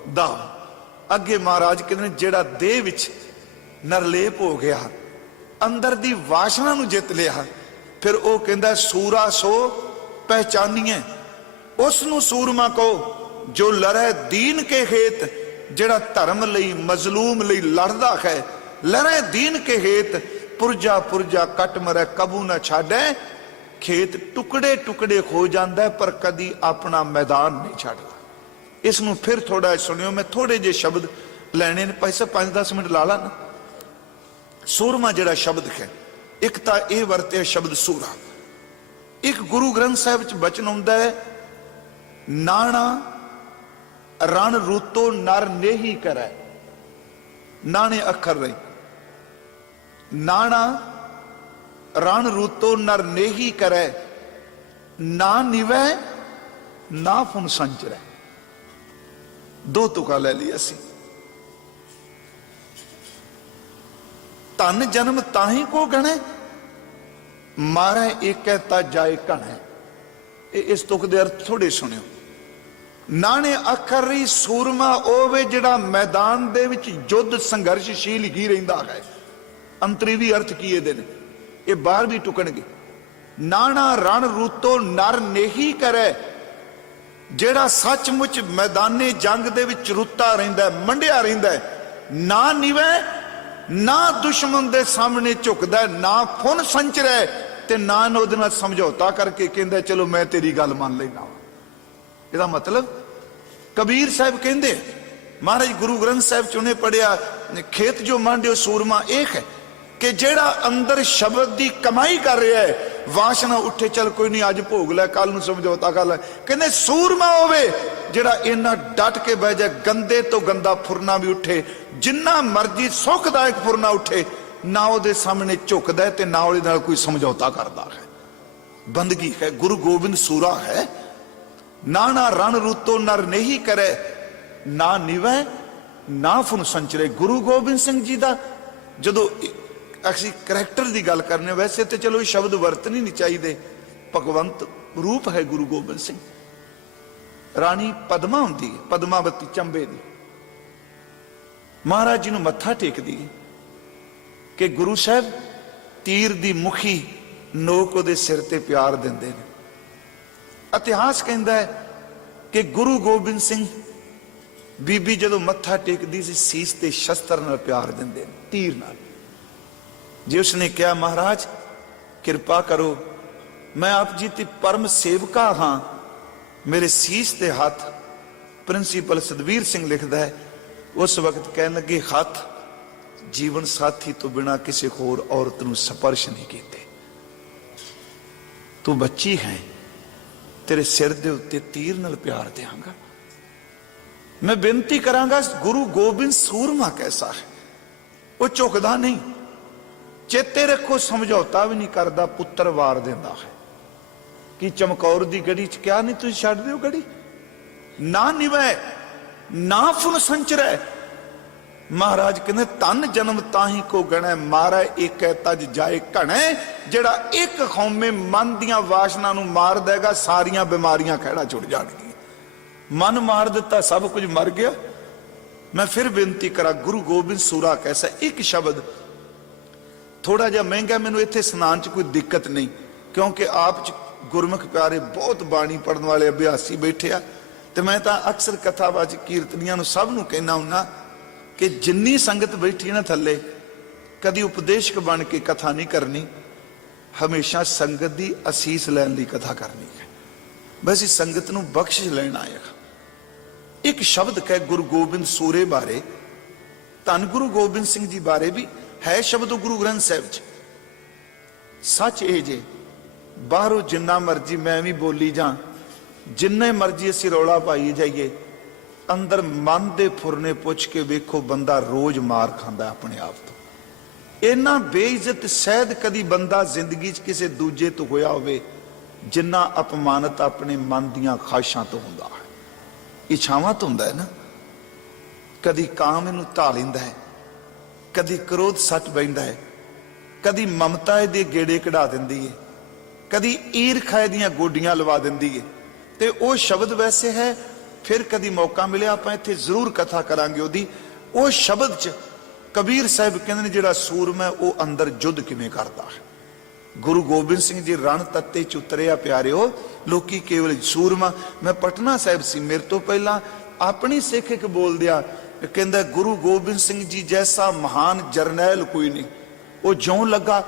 दाओ। अगे महाराज कहते जेड़ा देह विच नरलेप हो गया, अंदर दी वासना नूं जित लिया, फिर वो कहंदा सूरा सो पहचानिए उस नूं सूरमा कहो जो लड़े दीन के हेत। जेड़ा धर्म लई मजलूम लई लड़दा है, लड़े दीन के हेत, पुरजा पुरजा कट मरे कबू न छाड़े। खेत टुकड़े टुकड़े हो जाता है पर कदी अपना मैदान नहीं छाड़ता। इसनूं फिर थोड़ा सुनियो, मैं थोड़े जे शब्द लैने ने, पैसे 5-10 मिनट ला ला ना। सूरमा जिहड़ा शब्द है, एक तो यह वरते शब्द सूरा। एक गुरु ग्रंथ साहिब च बचन आउंदा है, नाना रण रूतो नर नेही करे। नाने अखर रही, नाना रण रूतो नर नेही करे, ना निवै ना फुन संचरै। 2 तुका ले लिया सी। धन जन्म ताही को गणे, मारे एक ता जाए घने। इस तुक दे अर्थ थोड़े सुनियो। ਨਾਣੇ ਅੱਖਰ ਰਹੀ ਸੂਰਮਾ ਉਹ ਵੇ ਜਿਹੜਾ ਮੈਦਾਨ ਦੇ ਵਿੱਚ ਯੁੱਧ ਸੰਘਰਸ਼ਸ਼ੀਲ ਹੀ ਰਹਿੰਦਾ ਹੈ। ਅੰਤਰੀ ਵੀ ਅਰਥ ਕੀ ਇਹਦੇ ਨੇ, ਇਹ ਬਾਹਰ ਵੀ ਟੁਕਣਗੇ। ਨਾਣਾ ਰਣ ਰੂਤੋ ਨਰ ਨੇਹੀ ਕਰੇ, ਜਿਹੜਾ ਸੱਚਮੁੱਚ ਮੈਦਾਨੇ ਜੰਗ ਦੇ ਵਿੱਚ ਰੁੱਤਾ ਰਹਿੰਦਾ, ਮੰਡਿਆ ਰਹਿੰਦਾ, ਨਾ ਨਿਵੇ ਨਾ ਦੁਸ਼ਮਣ ਦੇ ਸਾਹਮਣੇ ਝੁਕਦਾ, ਨਾ ਫੁਨ ਸੰਚਰੈ ਤੇ ਨਾ ਉਹਦੇ ਨਾਲ ਸਮਝੌਤਾ ਕਰਕੇ ਕਹਿੰਦਾ ਚਲੋ ਮੈਂ ਤੇਰੀ ਗੱਲ ਮੰਨ ਲੈਣਾ। ਇਹਦਾ ਮਤਲਬ ਕਬੀਰ ਸਾਹਿਬ ਕਹਿੰਦੇ, ਮਹਾਰਾਜ ਗੁਰੂ ਗ੍ਰੰਥ ਸਾਹਿਬ ਚ ਉਹਨੇ ਪੜਿਆ, ਖੇਤ ਜੋ ਮੰਡਿਓ ਸੂਰਮਾ ਇੱਕ ਹੈ ਕਿ ਜਿਹੜਾ ਅੰਦਰ ਸ਼ਬਦ ਦੀ ਕਮਾਈ ਕਰ ਰਿਹਾ ਹੈ, ਵਾਸ਼ਨਾ ਉੱਠੇ ਚੱਲ ਕੋਈ ਨਹੀਂ ਅੱਜ ਭੋਗ ਲੈ ਕੱਲ ਨੂੰ ਸਮਝੌਤਾ ਕਰ ਲੈ। ਕਹਿੰਦੇ ਸੂਰਮਾ ਹੋਵੇ ਜਿਹੜਾ ਇੰਨਾ ਡਟ ਕੇ ਬਹਿ ਜਾ, ਗੰਦੇ ਤੋਂ ਗੰਦਾ ਫੁਰਨਾ ਵੀ ਉੱਠੇ, ਜਿੰਨਾ ਮਰਜੀ ਸੁਖਦਾਇਕ ਫੁਰਨਾ ਉੱਠੇ, ਨਾ ਉਹਦੇ ਸਾਹਮਣੇ ਝੁਕਦਾ ਤੇ ਨਾ ਉਹਦੇ ਨਾਲ ਕੋਈ ਸਮਝੌਤਾ ਕਰਦਾ ਹੈ। ਬੰਦਗੀ ਹੈ, ਗੁਰੂ ਗੋਬਿੰਦ ਸੂਰਾ ਹੈ। ਨਾਣਾ ਰਣ ਰੂਤੋ ਨਰ ਨਹੀਂ ਕਰੇ, ਨਾ ਨਿਵੈ ਨਾ ਫੁਨ ਸੰਚਰੇ। ਗੁਰੂ ਗੋਬਿੰਦ ਸਿੰਘ ਜੀ ਦਾ ਜਦੋਂ ਅਸੀਂ ਕਰੈਕਟਰ ਦੀ ਗੱਲ ਕਰਨੇ, ਵੈਸੇ ਤੇ ਚਲੋ ਇਹ ਸ਼ਬਦ ਵਰਤਨੇ ਨਹੀਂ ਚਾਹੀਦੇ, ਭਗਵੰਤ ਰੂਪ ਹੈ ਗੁਰੂ ਗੋਬਿੰਦ ਸਿੰਘ। ਰਾਣੀ ਪਦਮਾ ਹੁੰਦੀ ਹੈ, ਪਦਮਾਵਤੀ ਚੰਬੇ ਦੀ, ਮਹਾਰਾਜ ਜੀ ਨੂੰ ਮੱਥਾ ਟੇਕਦੀ ਹੈ ਕਿ ਗੁਰੂ ਸਾਹਿਬ ਤੀਰ ਦੀ ਮੁਖੀ ਨੋਕ ਉਹਦੇ ਸਿਰ ਤੇ ਪਿਆਰ ਦਿੰਦੇ ਨੇ। ਇਤਿਹਾਸ ਕਹਿੰਦਾ ਹੈ ਕਿ ਗੁਰੂ ਗੋਬਿੰਦ ਸਿੰਘ ਬੀਬੀ ਜਦੋਂ ਮੱਥਾ ਟੇਕਦੀ ਸੀ, ਸੀਸ ਤੇ ਸ਼ਸਤਰ ਨਾਲ ਪਿਆਰ ਦਿੰਦੇ ਨੇ, ਤੀਰ ਨਾਲ। ਜੇ ਉਸਨੇ ਕਿਹਾ ਮਹਾਰਾਜ ਕਿਰਪਾ ਕਰੋ, ਮੈਂ ਆਪ ਜੀ ਦੀ ਪਰਮ ਸੇਵਕਾ ਹਾਂ, ਮੇਰੇ ਸੀਸ ਤੇ ਹੱਥ, ਪ੍ਰਿੰਸੀਪਲ ਸਤਵੀਰ ਸਿੰਘ ਲਿਖਦਾ ਹੈ, ਉਸ ਵਕਤ ਕਹਿਣ ਲੱਗੇ ਹੱਥ ਜੀਵਨ ਸਾਥੀ ਤੋਂ ਬਿਨਾ ਕਿਸੇ ਹੋਰ ਔਰਤ ਨੂੰ ਸਪਰਸ਼ ਨਹੀਂ ਕੀਤੇ। ਤੂੰ ਬੱਚੀ ਹੈ, ਤੇਰੇ ਸਿਰ ਦੇ ਉੱਤੇ ਤੀਰ ਨਾਲ ਪਿਆਰ ਦਿਆਂਗਾ। ਮੈਂ ਬੇਨਤੀ ਕਰਾਂਗਾ, ਗੁਰੂ ਗੋਬਿੰਦ ਸੂਰਮਾ ਕੈਸਾ ਹੈ, ਉਹ ਝੁਕਦਾ ਨਹੀਂ। ਚੇਤੇ ਰੱਖੋ ਸਮਝੌਤਾ ਵੀ ਨਹੀਂ ਕਰਦਾ, ਪੁੱਤਰ ਵਾਰ ਦਿੰਦਾ ਹੈ। ਕਿ ਚਮਕੌਰ ਦੀ ਗੜੀ ਚ ਕਿਹਾ ਨਹੀਂ ਤੁਸੀਂ ਛੱਡ ਦਿਓ ਗੜੀ, ਨਾ ਨਿਵੈ ਨਾ ਫੁਨ ਸੰਚਰੈ। ਮਹਾਰਾਜ ਕਹਿੰਦੇ ਧਨ ਜਨਮ ਤਾਹੀ ਕੋ ਗਣੈ, ਮਾਰੈ ਏਕੈ ਤਜ ਜਾਏ ਘਣੈ। ਜਿਹੜਾ ਇੱਕ ਖੌਮੇ ਮਨ ਦੀਆਂ ਵਾਸ਼ਨਾ ਨੂੰ ਮਾਰ ਦੇਗਾ, ਸਾਰੀਆਂ ਬਿਮਾਰੀਆਂ ਖਹਿੜਾ ਛੁੱਟ ਜਾਣਗੀਆਂ। ਮਨ ਮਾਰ ਦਿੱਤਾ, ਸਭ ਕੁਝ ਮਰ ਗਿਆ। ਮੈਂ ਫਿਰ ਬੇਨਤੀ ਕਰਾਂ, ਗੁਰੂ ਗੋਬਿੰਦ ਸੂਰਾ ਕੈਸਾ, ਇੱਕ ਸ਼ਬਦ ਥੋੜਾ ਜਿਹਾ ਮਹਿੰਗਾ, ਮੈਨੂੰ ਇੱਥੇ ਸਨਾਨ ਚ ਕੋਈ ਦਿੱਕਤ ਨਹੀਂ, ਕਿਉਂਕਿ ਆਪ ਚ ਗੁਰਮੁਖ ਪਿਆਰੇ ਬਹੁਤ ਬਾਣੀ ਪੜਨ ਵਾਲੇ ਅਭਿਆਸੀ ਬੈਠੇ ਆ। ਤੇ ਮੈਂ ਤਾਂ ਅਕਸਰ ਕਥਾਵਾਚ ਕੀਰਤਨੀਆਂ ਨੂੰ ਸਭ ਨੂੰ ਕਹਿਣਾ ਹੁੰਨਾ ਕਿ ਜਿੰਨੀ ਸੰਗਤ ਬੈਠੀ ਨਾ ਥੱਲੇ, ਕਦੀ ਉਪਦੇਸ਼ਕ ਬਣ ਕੇ ਕਥਾ ਨਹੀਂ ਕਰਨੀ, ਹਮੇਸ਼ਾ ਸੰਗਤ ਦੀ ਅਸੀਸ ਲੈਣ ਲਈ ਕਥਾ ਕਰਨੀ ਹੈ। ਬਸ ਇਸ ਸੰਗਤ ਨੂੰ ਬਖਸ਼ਿਸ਼ ਲੈਣ ਆਏਗਾ। ਇੱਕ ਸ਼ਬਦ ਕਹਿ ਗੁਰੂ ਗੋਬਿੰਦ ਸੂਰੇ ਬਾਰੇ, ਧੰਨ ਗੁਰੂ ਗੋਬਿੰਦ ਸਿੰਘ ਜੀ ਬਾਰੇ ਵੀ ਹੈ ਸ਼ਬਦ ਗੁਰੂ ਗ੍ਰੰਥ ਸਾਹਿਬ ਚ। ਸੱਚ ਇਹ ਜੇ ਬਾਹਰੋਂ ਜਿੰਨਾ ਮਰਜੀ ਮੈਂ ਵੀ ਬੋਲੀ ਜਾਂ, ਜਿੰਨੇ ਮਰਜੀ ਅਸੀਂ ਰੌਲਾ ਪਾਈ ਜਾਈਏ, ਅੰਦਰ ਮਨ ਦੇ ਫੁਰਨੇ ਪੁੱਛ ਕੇ ਵੇਖੋ, ਬੰਦਾ ਰੋਜ਼ ਮਾਰ ਖਾਂਦਾ ਆਪਣੇ ਆਪ ਤੋਂ। ਇੰਨਾ ਬੇਇੱਜ਼ਤ ਸ਼ਾਇਦ ਕਦੀ ਬੰਦਾ ਜ਼ਿੰਦਗੀ ਚ ਕਿਸੇ ਦੂਜੇ ਤੋਂ ਹੋਇਆ ਹੋਵੇ, ਜਿੰਨਾ ਅਪਮਾਨਤ ਆਪਣੇ ਮਨ ਦੀਆਂ ਖਾਸ਼ਾਂ ਤੋਂ ਹੁੰਦਾ ਹੈ, ਇੱਛਾਵਾਂ ਤੋਂ ਹੁੰਦਾ ਹੈ ਨਾ। ਕਦੀ ਕਾਮ ਇਹਨੂੰ ਢਾ ਲੈਂਦਾ ਹੈ, ਕਦੀ ਕ੍ਰੋਧ ਸੱਚ ਬੈਂਦਾ ਹੈ, ਕਦੀ ਮਮਤਾ ਇਹਦੇ ਗੇੜੇ ਕਢਾ ਦਿੰਦੀ ਹੈ, ਕਦੀ ਈਰਖਾ ਦੀਆਂ ਗੋਡੀਆਂ ਲਵਾ ਦਿੰਦੀ ਹੈ। ਤੇ ਉਹ ਸ਼ਬਦ ਵੈਸੇ ਹੈ, ਫਿਰ ਕਦੀ ਮੌਕਾ ਮਿਲਿਆ ਆਪਾਂ ਇੱਥੇ ਜ਼ਰੂਰ ਕਥਾ ਕਰਾਂਗੇ ਉਹਦੀ। ਉਹ ਸ਼ਬਦ ਚ ਕਬੀਰ ਸਾਹਿਬ ਕਹਿੰਦੇ ਨੇ ਜਿਹੜਾ ਸੂਰਮਾ ਉਹ ਅੰਦਰ ਯੁੱਧ ਕਿਵੇਂ ਕਰਦਾ ਹੈ। ਗੁਰੂ ਗੋਬਿੰਦ ਸਿੰਘ ਜੀ ਰਣ ਤੱਤੇ ਚ ਉਤਰਿਆ ਪਿਆਰਿਓ। ਲੋਕੀ ਕੇਵਲ ਸੂਰਮਾ, ਮੈਂ ਪਟਨਾ ਸਾਹਿਬ ਸੀ, ਮੇਰੇ ਤੋਂ ਪਹਿਲਾਂ ਆਪਣੀ ਸਿੱਖ ਇੱਕ ਬੋਲਦਿਆ ਕਹਿੰਦਾ ਗੁਰੂ ਗੋਬਿੰਦ ਸਿੰਘ ਜੀ ਜੈਸਾ ਮਹਾਨ ਜਰਨੈਲ ਕੋਈ ਨਹੀਂ। ਉਹ ਜਿਉਂ ਲੱਗਾ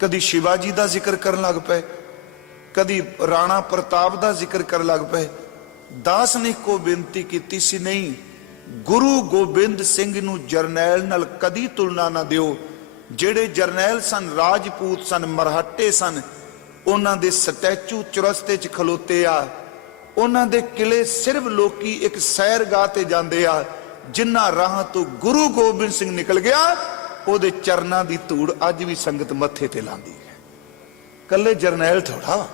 ਕਦੀ ਸ਼ਿਵਾਜੀ ਦਾ ਜ਼ਿਕਰ ਕਰਨ ਲੱਗ ਪਏ, ਕਦੀ ਰਾਣਾ ਪ੍ਰਤਾਪ ਦਾ ਜ਼ਿਕਰ ਕਰਨ ਲੱਗ ਪਏ। ਦਾਸ ਨੇ ਕੋ ਬੇਨਤੀ ਕੀਤੀ ਸੀ, ਨਹੀਂ ਗੁਰੂ ਗੋਬਿੰਦ ਸਿੰਘ ਨੂੰ ਜਰਨੈਲ ਨਾਲ ਕਦੀ ਤੁਲਨਾ ਨਾ ਦਿਓ। ਜਿਹੜੇ ਜਰਨੈਲ ਸਨ, ਰਾਜਪੂਤ ਸਨ, ਮਰਹੱਟੇ ਸਨ, ਉਹਨਾਂ ਦੇ ਸਟੈਚੂ ਚੁਰਸਤੇ ਚ ਖਲੋਤੇ ਆ, ਉਹਨਾਂ ਦੇ ਕਿਲੇ ਸਿਰਫ ਲੋਕੀ ਇੱਕ ਸੈਰਗਾਹ ਤੇ ਜਾਂਦੇ ਆ। ਜਿਨ੍ਹਾਂ ਰਾਹਾਂ ਤੋਂ ਗੁਰੂ ਗੋਬਿੰਦ ਸਿੰਘ ਨਿਕਲ ਗਿਆ, ਉਹਦੇ ਚਰਨਾਂ ਦੀ ਧੂੜ ਅੱਜ ਵੀ ਸੰਗਤ ਮੱਥੇ ਤੇ ਲਾਂਦੀ ਹੈ। ਕੱਲੇ ਜਰਨੈਲ ਥੋੜਾ,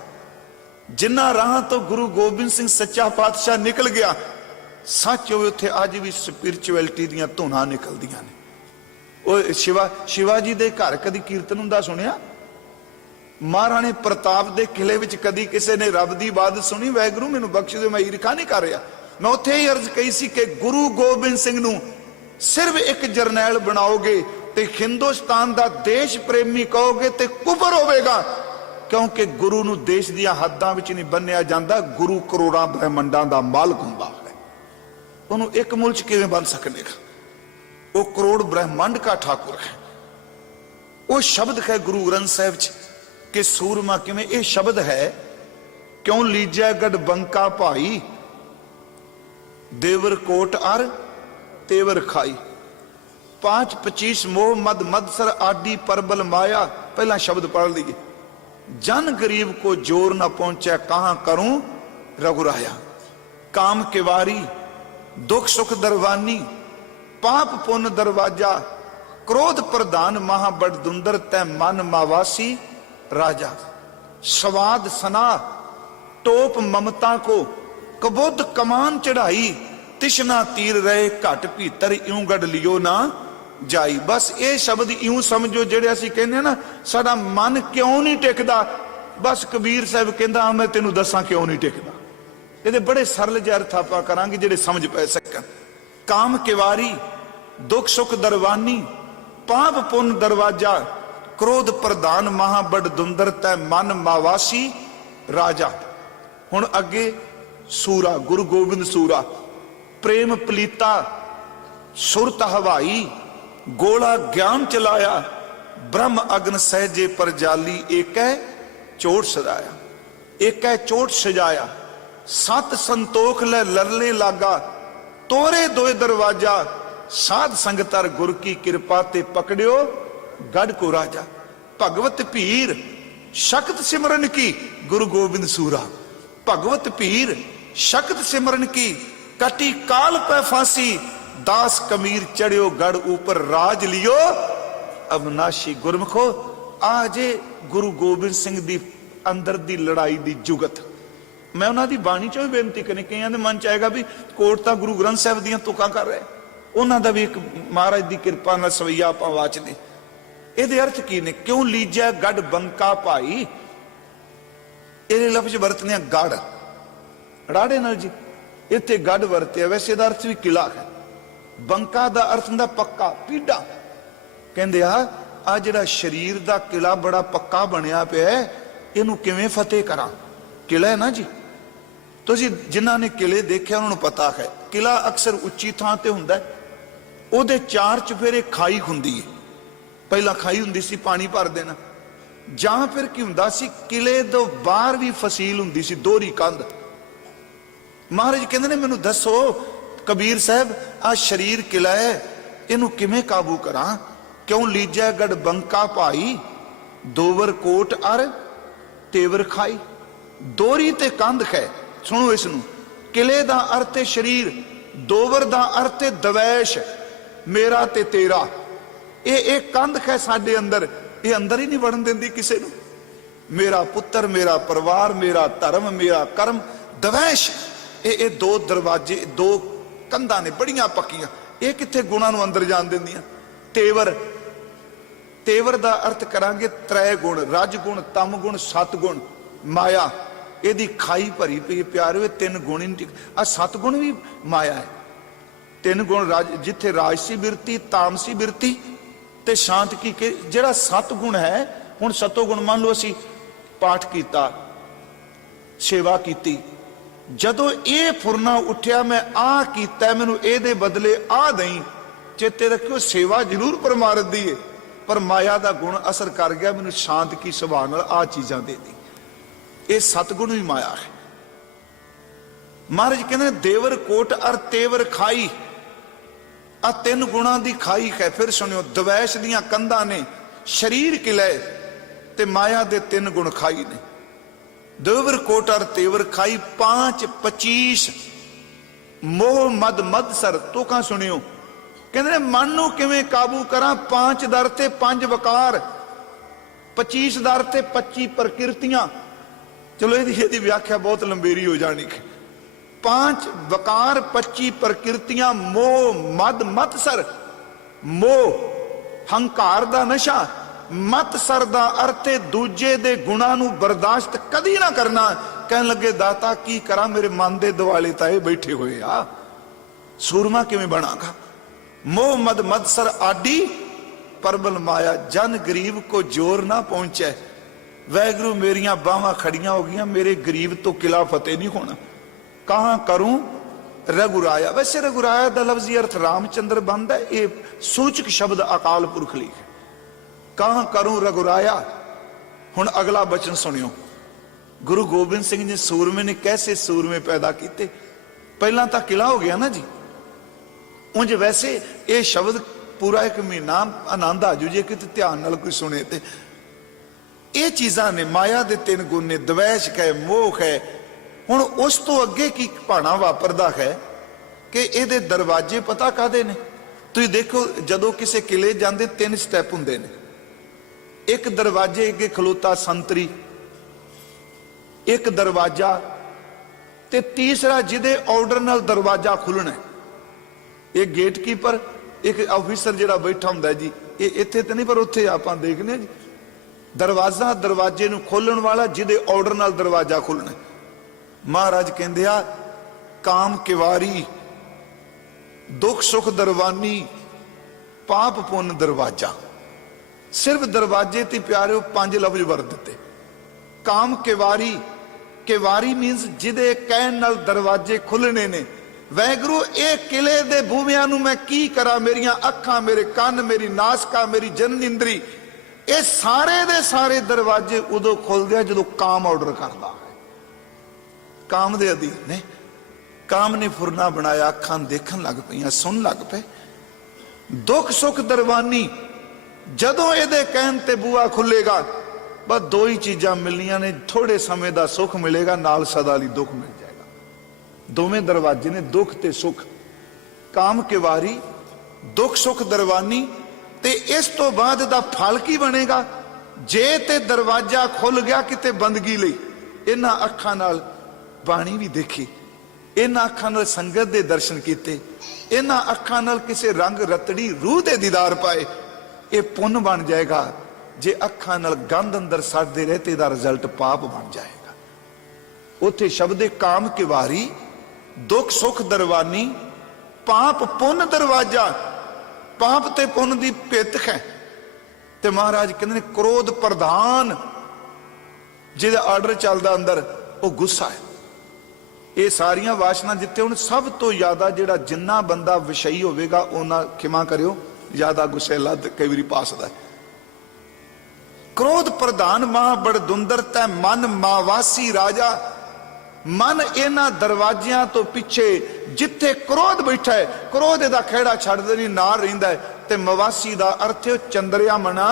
ਜਿਨ੍ਹਾਂ ਰਾਹਾਂ ਤੋਂ ਗੁਰੂ ਗੋਬਿੰਦ ਸਿੰਘ ਸੱਚਾ ਪਾਤਸ਼ਾਹ ਨਿਕਲ ਗਿਆ, ਸੱਚ ਹੋਵੇ ਉੱਥੇ ਅੱਜ ਵੀ ਸਪਿਰਚੁਅਲਿਟੀ ਦੀਆਂ ਧੁਨਾਂ ਨਿਕਲਦੀਆਂ ਨੇ। ਉਹ ਸ਼ਿਵਾਜੀ ਦੇ ਘਰ ਕਦੀ ਕੀਰਤਨ ਹੁੰਦਾ ਸੁਣਿਆ? ਮਹਾਰਾਣੇ ਪ੍ਰਤਾਪ ਦੇ ਕਿਲੇ ਵਿੱਚ ਕਦੀ ਕਿਸੇ ਨੇ ਰੱਬ ਦੀ ਇਬਾਦਤ ਸੁਣੀ? ਵਾਹਿਗੁਰੂ ਮੈਨੂੰ ਬਖਸ਼ ਦਿਓ, ਮੈਂ ਈਰਖਾ ਨਹੀਂ ਕਰ ਰਿਹਾ। मैं उत्थे ही अर्ज कही सी कि गुरु गोबिंद सिंह नूं सिर्फ एक जरनैल बनाओगे ते हिंदुस्तान दा देश प्रेमी कहोगे ते कुफर होवेगा, क्योंकि गुरु नूं देश दियां हद्दां विच नहीं बन्निया जांदा। गुरु करोड़ां ब्रह्मंडां दा मालक हुंदा है, उहनूं एक मुल्क च किवें बन सकदेगा? वो करोड़ ब्रह्मंड का ठाकुर है। वो शब्द है गुरु ग्रंथ साहिब च कि सूरमा किवें, ये शब्द है क्यों लीजै गढ़ बंका भाई, देवर कोट अर तेवर खाई, 5-25 मोह मद मदसर आडी परबल माया। पहला शब्द पढ़ लीजिए, जन गरीब को जोर न पहुंचे कहां करूं रघुराया, काम केवारी दुख सुख दरवानी, पाप पुन दरवाजा, क्रोध प्रधान महाबड़ दुंदर तै मन मावासी राजा, स्वाद सना टोप ममता को, कबुद्ध कमान चढ़ाई, तिशना तीर रहे घट भीतर यूं गढ़ लियो ना जाई। बस ये शब्द यूं समझो जेड़े असीं कहने ना साडा मन क्यों नहीं टिकदा, बस कबीर साहब कहंदा मैं तेनू दसां क्यों नहीं टिकदा। ये बड़े सरल जिहे अर्थ आपां करांगे जेड़े समझ पै सकन। काम केवारी दुख सुख दरवानी, पाप पुन दरवाजा, क्रोध प्रधान महाबड़ दुंदर तै मन मावासी राजा। हुण अगे सूरा गुरु गोबिंद सूरा, प्रेम पलीता सुरत हवाई, गोला ज्ञान चलाया, ब्रह्म अग्न सहजे पर जाली, एक है चोट सजाया, एक है चोट सजाया, सत संतोख ले लरले लागा, तोरे दोए दरवाजा, साध संगतर गुर की कृपा ते पकड़ियो गढ़ को राजा। भगवत भीर शक्त सिमरन की, गुरु गोबिंद सूरा, भगवत भीर शक्त सिमरन की, कटी काल पे फांसी, दास कमीर चढ़ियो गढ़ ऊपर, राज लियो अविनाशी। गुरमुखो आजे गुरु गोबिंद सिंह दी अंदर दी लड़ाई दी जुगत मैं उन्हां दी बाणी चों भी बेनती करनी। कईयां दे मन च आएगा भी कोट तां गुरु ग्रंथ साहिब दियां तुकां कर रहे, उन्हां दा भी एक महाराज दी कृपा नाल सवैया आपां वाचदे। इहदे अर्थ की ने? क्यों लीजै गढ़ बंका भाई, इहदे लफ्ज वरतने गढ़ राड़े नाल जी, इत्थे गढ़ वरते। वैसे दा अर्थ भी किला है। बंका दा अर्थ हुंदा पक्का, पीढ़ा। कहंदे आ जिहड़ा शरीर दा किला बड़ा पक्का बनया पिया, इहनूं किवें फतेह करां? किला है ना जी, तुसीं जिन्हां ने किले देखे उन्हां नूं पता है किला अक्सर उच्ची थां ते हुंदा है, ਉਹਦੇ ਚਾਰ ਚੁਫੇਰੇ ਖਾਈ ਹੁੰਦੀ ਹੈ। ਪਹਿਲਾਂ ਖਾਈ ਹੁੰਦੀ ਸੀ ਪਾਣੀ ਭਰ ਦੇਣਾ, ਜਾਂ ਫਿਰ ਕੀ ਹੁੰਦਾ ਸੀ ਕਿਲੇ ਤੋਂ ਬਾਹਰ ਵੀ ਫਸੀਲ ਹੁੰਦੀ ਸੀ ਦੋਹਰੀ ਕੰਧ। ਮਹਾਰਾਜ ਕਹਿੰਦੇ ਨੇ ਮੈਨੂੰ ਦੱਸੋ ਕਬੀਰ ਸਾਹਿਬ ਆ ਸ਼ਰੀਰ ਕਿਲਾ ਹੈ ਇਹਨੂੰ ਕਿਵੇਂ ਕਾਬੂ ਕਰਾਂ? ਕਿਉਂ ਲੀਜੈ ਗੜ ਬੰਕਾ ਭਾਈ, ਦੋਵਰ ਕੋਟ ਅਰ ਤੇਵਰ ਖਾਈ। ਦੋਹਰੀ ਤੇ ਕੰਧ ਹੈ। ਸੁਣੋ ਇਸ ਨੂੰ, ਕਿਲੇ ਦਾ ਅਰਥ ਹੈ ਸ਼ਰੀਰ, ਦੋਵਰ ਦਾ ਅਰਥ ਹੈ ਦਵੈਸ਼, मेरा ते तेरा। ये कंध है साडे अंदर, ये अंदर ही नहीं वड़न देंदी किसे नूं। मेरा पुत्र, मेरा परिवार, मेरा धर्म, मेरा कर्म, दवैश। ये दो दरवाजे, दो कंधां ने बड़ियां पक्कियां, ये किथे गुणां नूं अंदर जान देंदियां। तेवर, तेवर दा अर्थ करांगे त्रै गुण, रज गुण, तम गुण, सत गुण। माया इहदी खाई भरी पई प्यारे, तीन गुण ही नहीं। आ सत गुण भी माया है। तीन गुण राज, जिथे राजसी बिरती, तामसी बिरती ते शांत की के जिहड़ा सत गुण है। हुण सतो गुण मान लो असी पाठ कीता, सेवा कीती, जदों ये फुरना उठिया मैं आ कीता, मैनूं इहदे बदले आ दई, चेते रखियो सेवा जरूर परमारथ दी है, पर माया दा गुण असर कर गया, मैनूं शांत की सुभाव नाल आ चीजां दे दी। ये सतगुण भी माया है। महाराज कहते देवर कोट अर तेवर खाई, आ तीन गुणा दी खाई है। फिर सुनियो, दवैश दियां कंधां ने, शरीर किले ते माया दे तीन गुण खाई ने। देवर कोट अर तेवर खाई, 5-25 मोह मद मदसर। तो कहां सुनियो, कहते मन नूं किवें काबू करा? 5 दर ते 5 वकार, 25 दर ते 25 प्रकृतियां। चलो यदि व्याख्या बहुत लंबेरी हो जानी है। 5 वकार, 25 प्रकृतियां, मोह मद मत्सर। मोह हंकार दा नशा, मत्सर दा अर्थ दूजे दे गुणां नूं बर्दाश्त कदी ना करना, कहन लगे दाता की करा, मेरे मन दे दुआले ताए बैठे हुए आ, सूरमा किवें बनागा। मोह मद मदसर आडी परबल माया, जन गरीब को जोर ना पहुंचे। वैगुरु मेरिया बाहां खड़ियां हो गई, मेरे गरीब तो किला फतेह नहीं होना। कहां करूं रघुराया। वैसे रघुराया का लफ्जी अर्थ रामचंद्र बनता है, ये सूचक शब्द अकाल पुरख ली है। कहां करूं रघुराया। हुण अगला बचन सुनियो, गुरु गोबिंद सिंह जी सूरमे ने कैसे सूरमे पैदा किए। पहला तो किला हो गया ना जी। उंज वैसे ये शब्द पूरा एक महीना आनंद आजू जे कि ध्यान नाल कोई सुने ते। ये चीज़ां ने माया दे तीन गुण ने, द्वैश है, मोह है। हुण उस तो अगे की भाना वापरदा है कि इहदे दरवाजे पता कादे ने। तुसीं देखो जदों किसी किले जांदे तीन स्टैप हुंदे ने। एक दरवाजे अगे खलोता संतरी, एक दरवाजा ते तीसरा जिहदे ऑर्डर नाल दरवाजा खुलना। एक गेट कीपर, एक ऑफिसर जिहड़ा बैठा हुंदा जी। ये इत्थे ते नहीं पर उत्थे आपां देखने जी। दरवाजा दरवाजे नूं खोलण वाला, जिहदे ऑर्डर नाल दरवाजा खुलना। महाराज कहंदे आ काम किवारी, दुख सुख दरवानी, पाप पुन दरवाजा। सिर्फ दरवाजे ते प्यारे 5 लफ्ज वर दिते। काम किवारी, किवारी मीनस जिहदे कहण नाल दरवाजे खुलने ने। वैगुरु ये किले दे बूहियां नूं मैं की करा, मेरियां अखां, मेरे कान, मेरी नासका, मेरी जनन इंद्री, ये सारे दे सारे दरवाजे उदों खुलदे आ जदों काम ऑर्डर करदा है। काम दे अधीन ने। काम ने फुरना बनाया, अखां देखन लग पईयां, सुन लग पे। दुख सुख दरवानी, जदों इहदे कहण ते बूहा खुलेगा बस 2 ही चीजां मिलनियां ने। थोड़े समय का सुख मिलेगा, नाल सदा लई दुख मिल जाएगा। दोवें दरवाजे ने, दुख ते सुख। काम किवारी, दुख सुख दरवानी। ते इस तो बाद दा फल की बनेगा। जे ते दरवाजा खुल गया किते बंदगी लई, इन्हां अखां नाल बाणी भी देखी, इन्हां अखां नाल संगत दे दर्शन कीते, इन्हां अखां नाल किसे रंग रतड़ी रूह दे दीदार पाए, ये पुण्य बन जाएगा। जे अखां नाल गंध अंदर सड़दे रहते दा रिजल्ट पाप बन जाएगा। उथे शब्द काम किवारी, दुख सुख दरवानी, पाप पुण्य दरवाजा। पाप ते पुण्य दी भित है। ते महाराज कहते ने क्रोध प्रधान, जिहदा आर्डर चलदा अंदर वो गुस्सा है। ये सारियां वासना जिते हुण सब तो ज्यादा जिहड़ा जिन्ना बंदा विषयी होवेगा उन्ना खिमा करियो ज्यादा गुस्सेला कई वारी पासदा है। क्रोध प्रधान महा बड़दुंदर तै मन मावासी राजा। मन इन्हां दरवाजियां तो पिछे जिथे क्रोध बैठा है, क्रोध दा खेड़ा छड्डदे नहीं, नाल रहिंदा है। ते मवासी दा अर्थ चंद्रिया मना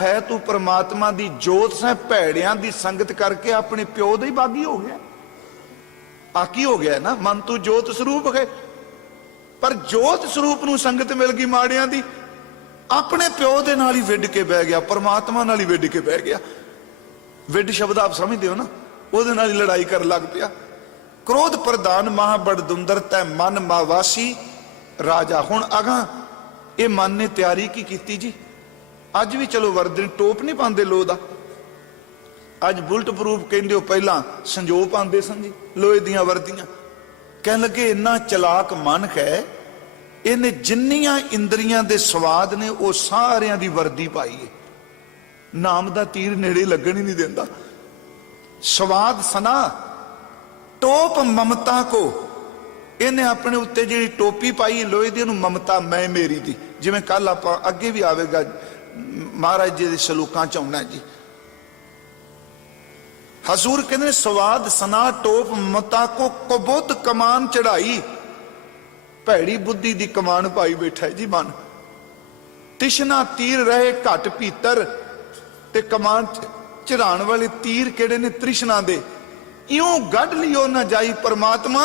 है, तू परमात्मा दी जोत सै, भैड़ियां दी संगत करके अपने प्यो दा ही बागी हो गया। आकी हो गया ना, मन तू जोत स्वरूप है। पर जोत स्वरूप नूं संगत मिल गई माड़ियां दी, अपने प्यो दे नाल ही विड के बह गया, परमात्मा नाल ही विड के बह गया। विड शब्द आप समझते हो ना, ਉਹਦੇ ਨਾਲ ही लड़ाई कर लग पिया। क्रोध प्रधान महा बड़दुंदर तै मन मावासी राजा। हुण अगां ये मन ने तैयारी की कीती जी। अज भी चलो वर्दन टोप नहीं पाते लोह दा, अज बुलट प्रूफ कहंदे हो, पहला संजो पाते सन जी लोहे दियां वर्दियां। कहन लगे इन्ना चलाक मन है, इन्हें जिन्नियां इंद्रियां दे स्वाद ने वो सारियां दी वर्दी पाई है। नाम दा तीर नेड़े लगन ही नहीं देंदा। स्वाद सना टोप ममता को, इन्हें अपने उत्ते जी टोपी पाई लोहे दी, ममता मैं मेरी दी। जिवें कल आप अगे भी आवेगा महाराज जी दे सलूकां च आउणा जी। हजूर कहते स्वाद सना टोप ममता को कबुद्ध कमान चढ़ाई। भैड़ी बुद्धि दी कमान पाई बैठा है जी मन। तिशना तीर रहे घट भीतर, ते कमान चढ़ाण वाले तीर केड़े ने तृष्णा दे। इयों गढ़ लियो ना जाई परमात्मा,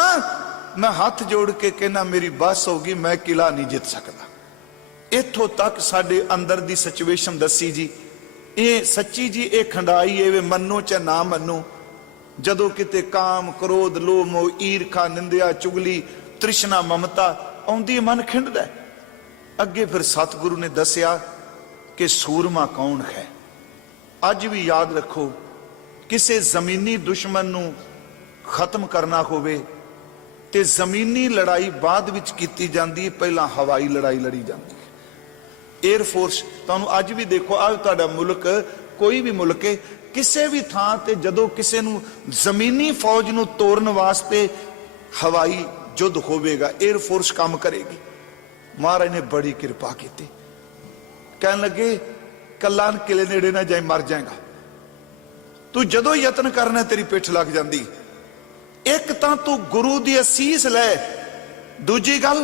मैं हाथ जोड़ के कहना मेरी बस होगी, मैं किला नहीं जित सकता। इथों तक साडे अंदर दी सिचुएशन दसी जी। ये सच्ची जी ये खंडाई है, वे मनो चाहे ना मनो। जदों किते काम क्रोध लोभ मोह ईरखा निंदिया चुगली तृष्णा ममता आउंदी, मन खिंडदा। अगे फिर सतगुरु ने दसिया कि सूरमा कौन है। अज भी याद रखो, किसी जमीनी दुश्मन नूं खत्म करना होवे ते जमीनी लड़ाई बाद विच कीती जांदी है, पहला हवाई लड़ाई लड़ी जाती है। एयरफोर्स तुहानूं अज भी देखो, आ तुहाडा मुल्क कोई भी मुल्क है, किसी भी थां ते जदों किसी नूं जमीनी फौज नूं तोड़न वास्ते हवाई युद्ध होवेगा, एयरफोर्स काम करेगी। महाराज ने बड़ी कृपा की, कहन लगे कला किले नेड़े ना जाए, मर जाएगा। तू जदों यतन करना तेरी पिठ लग जाती। एक तां तू गुरु दी असीस लै, दूजी गल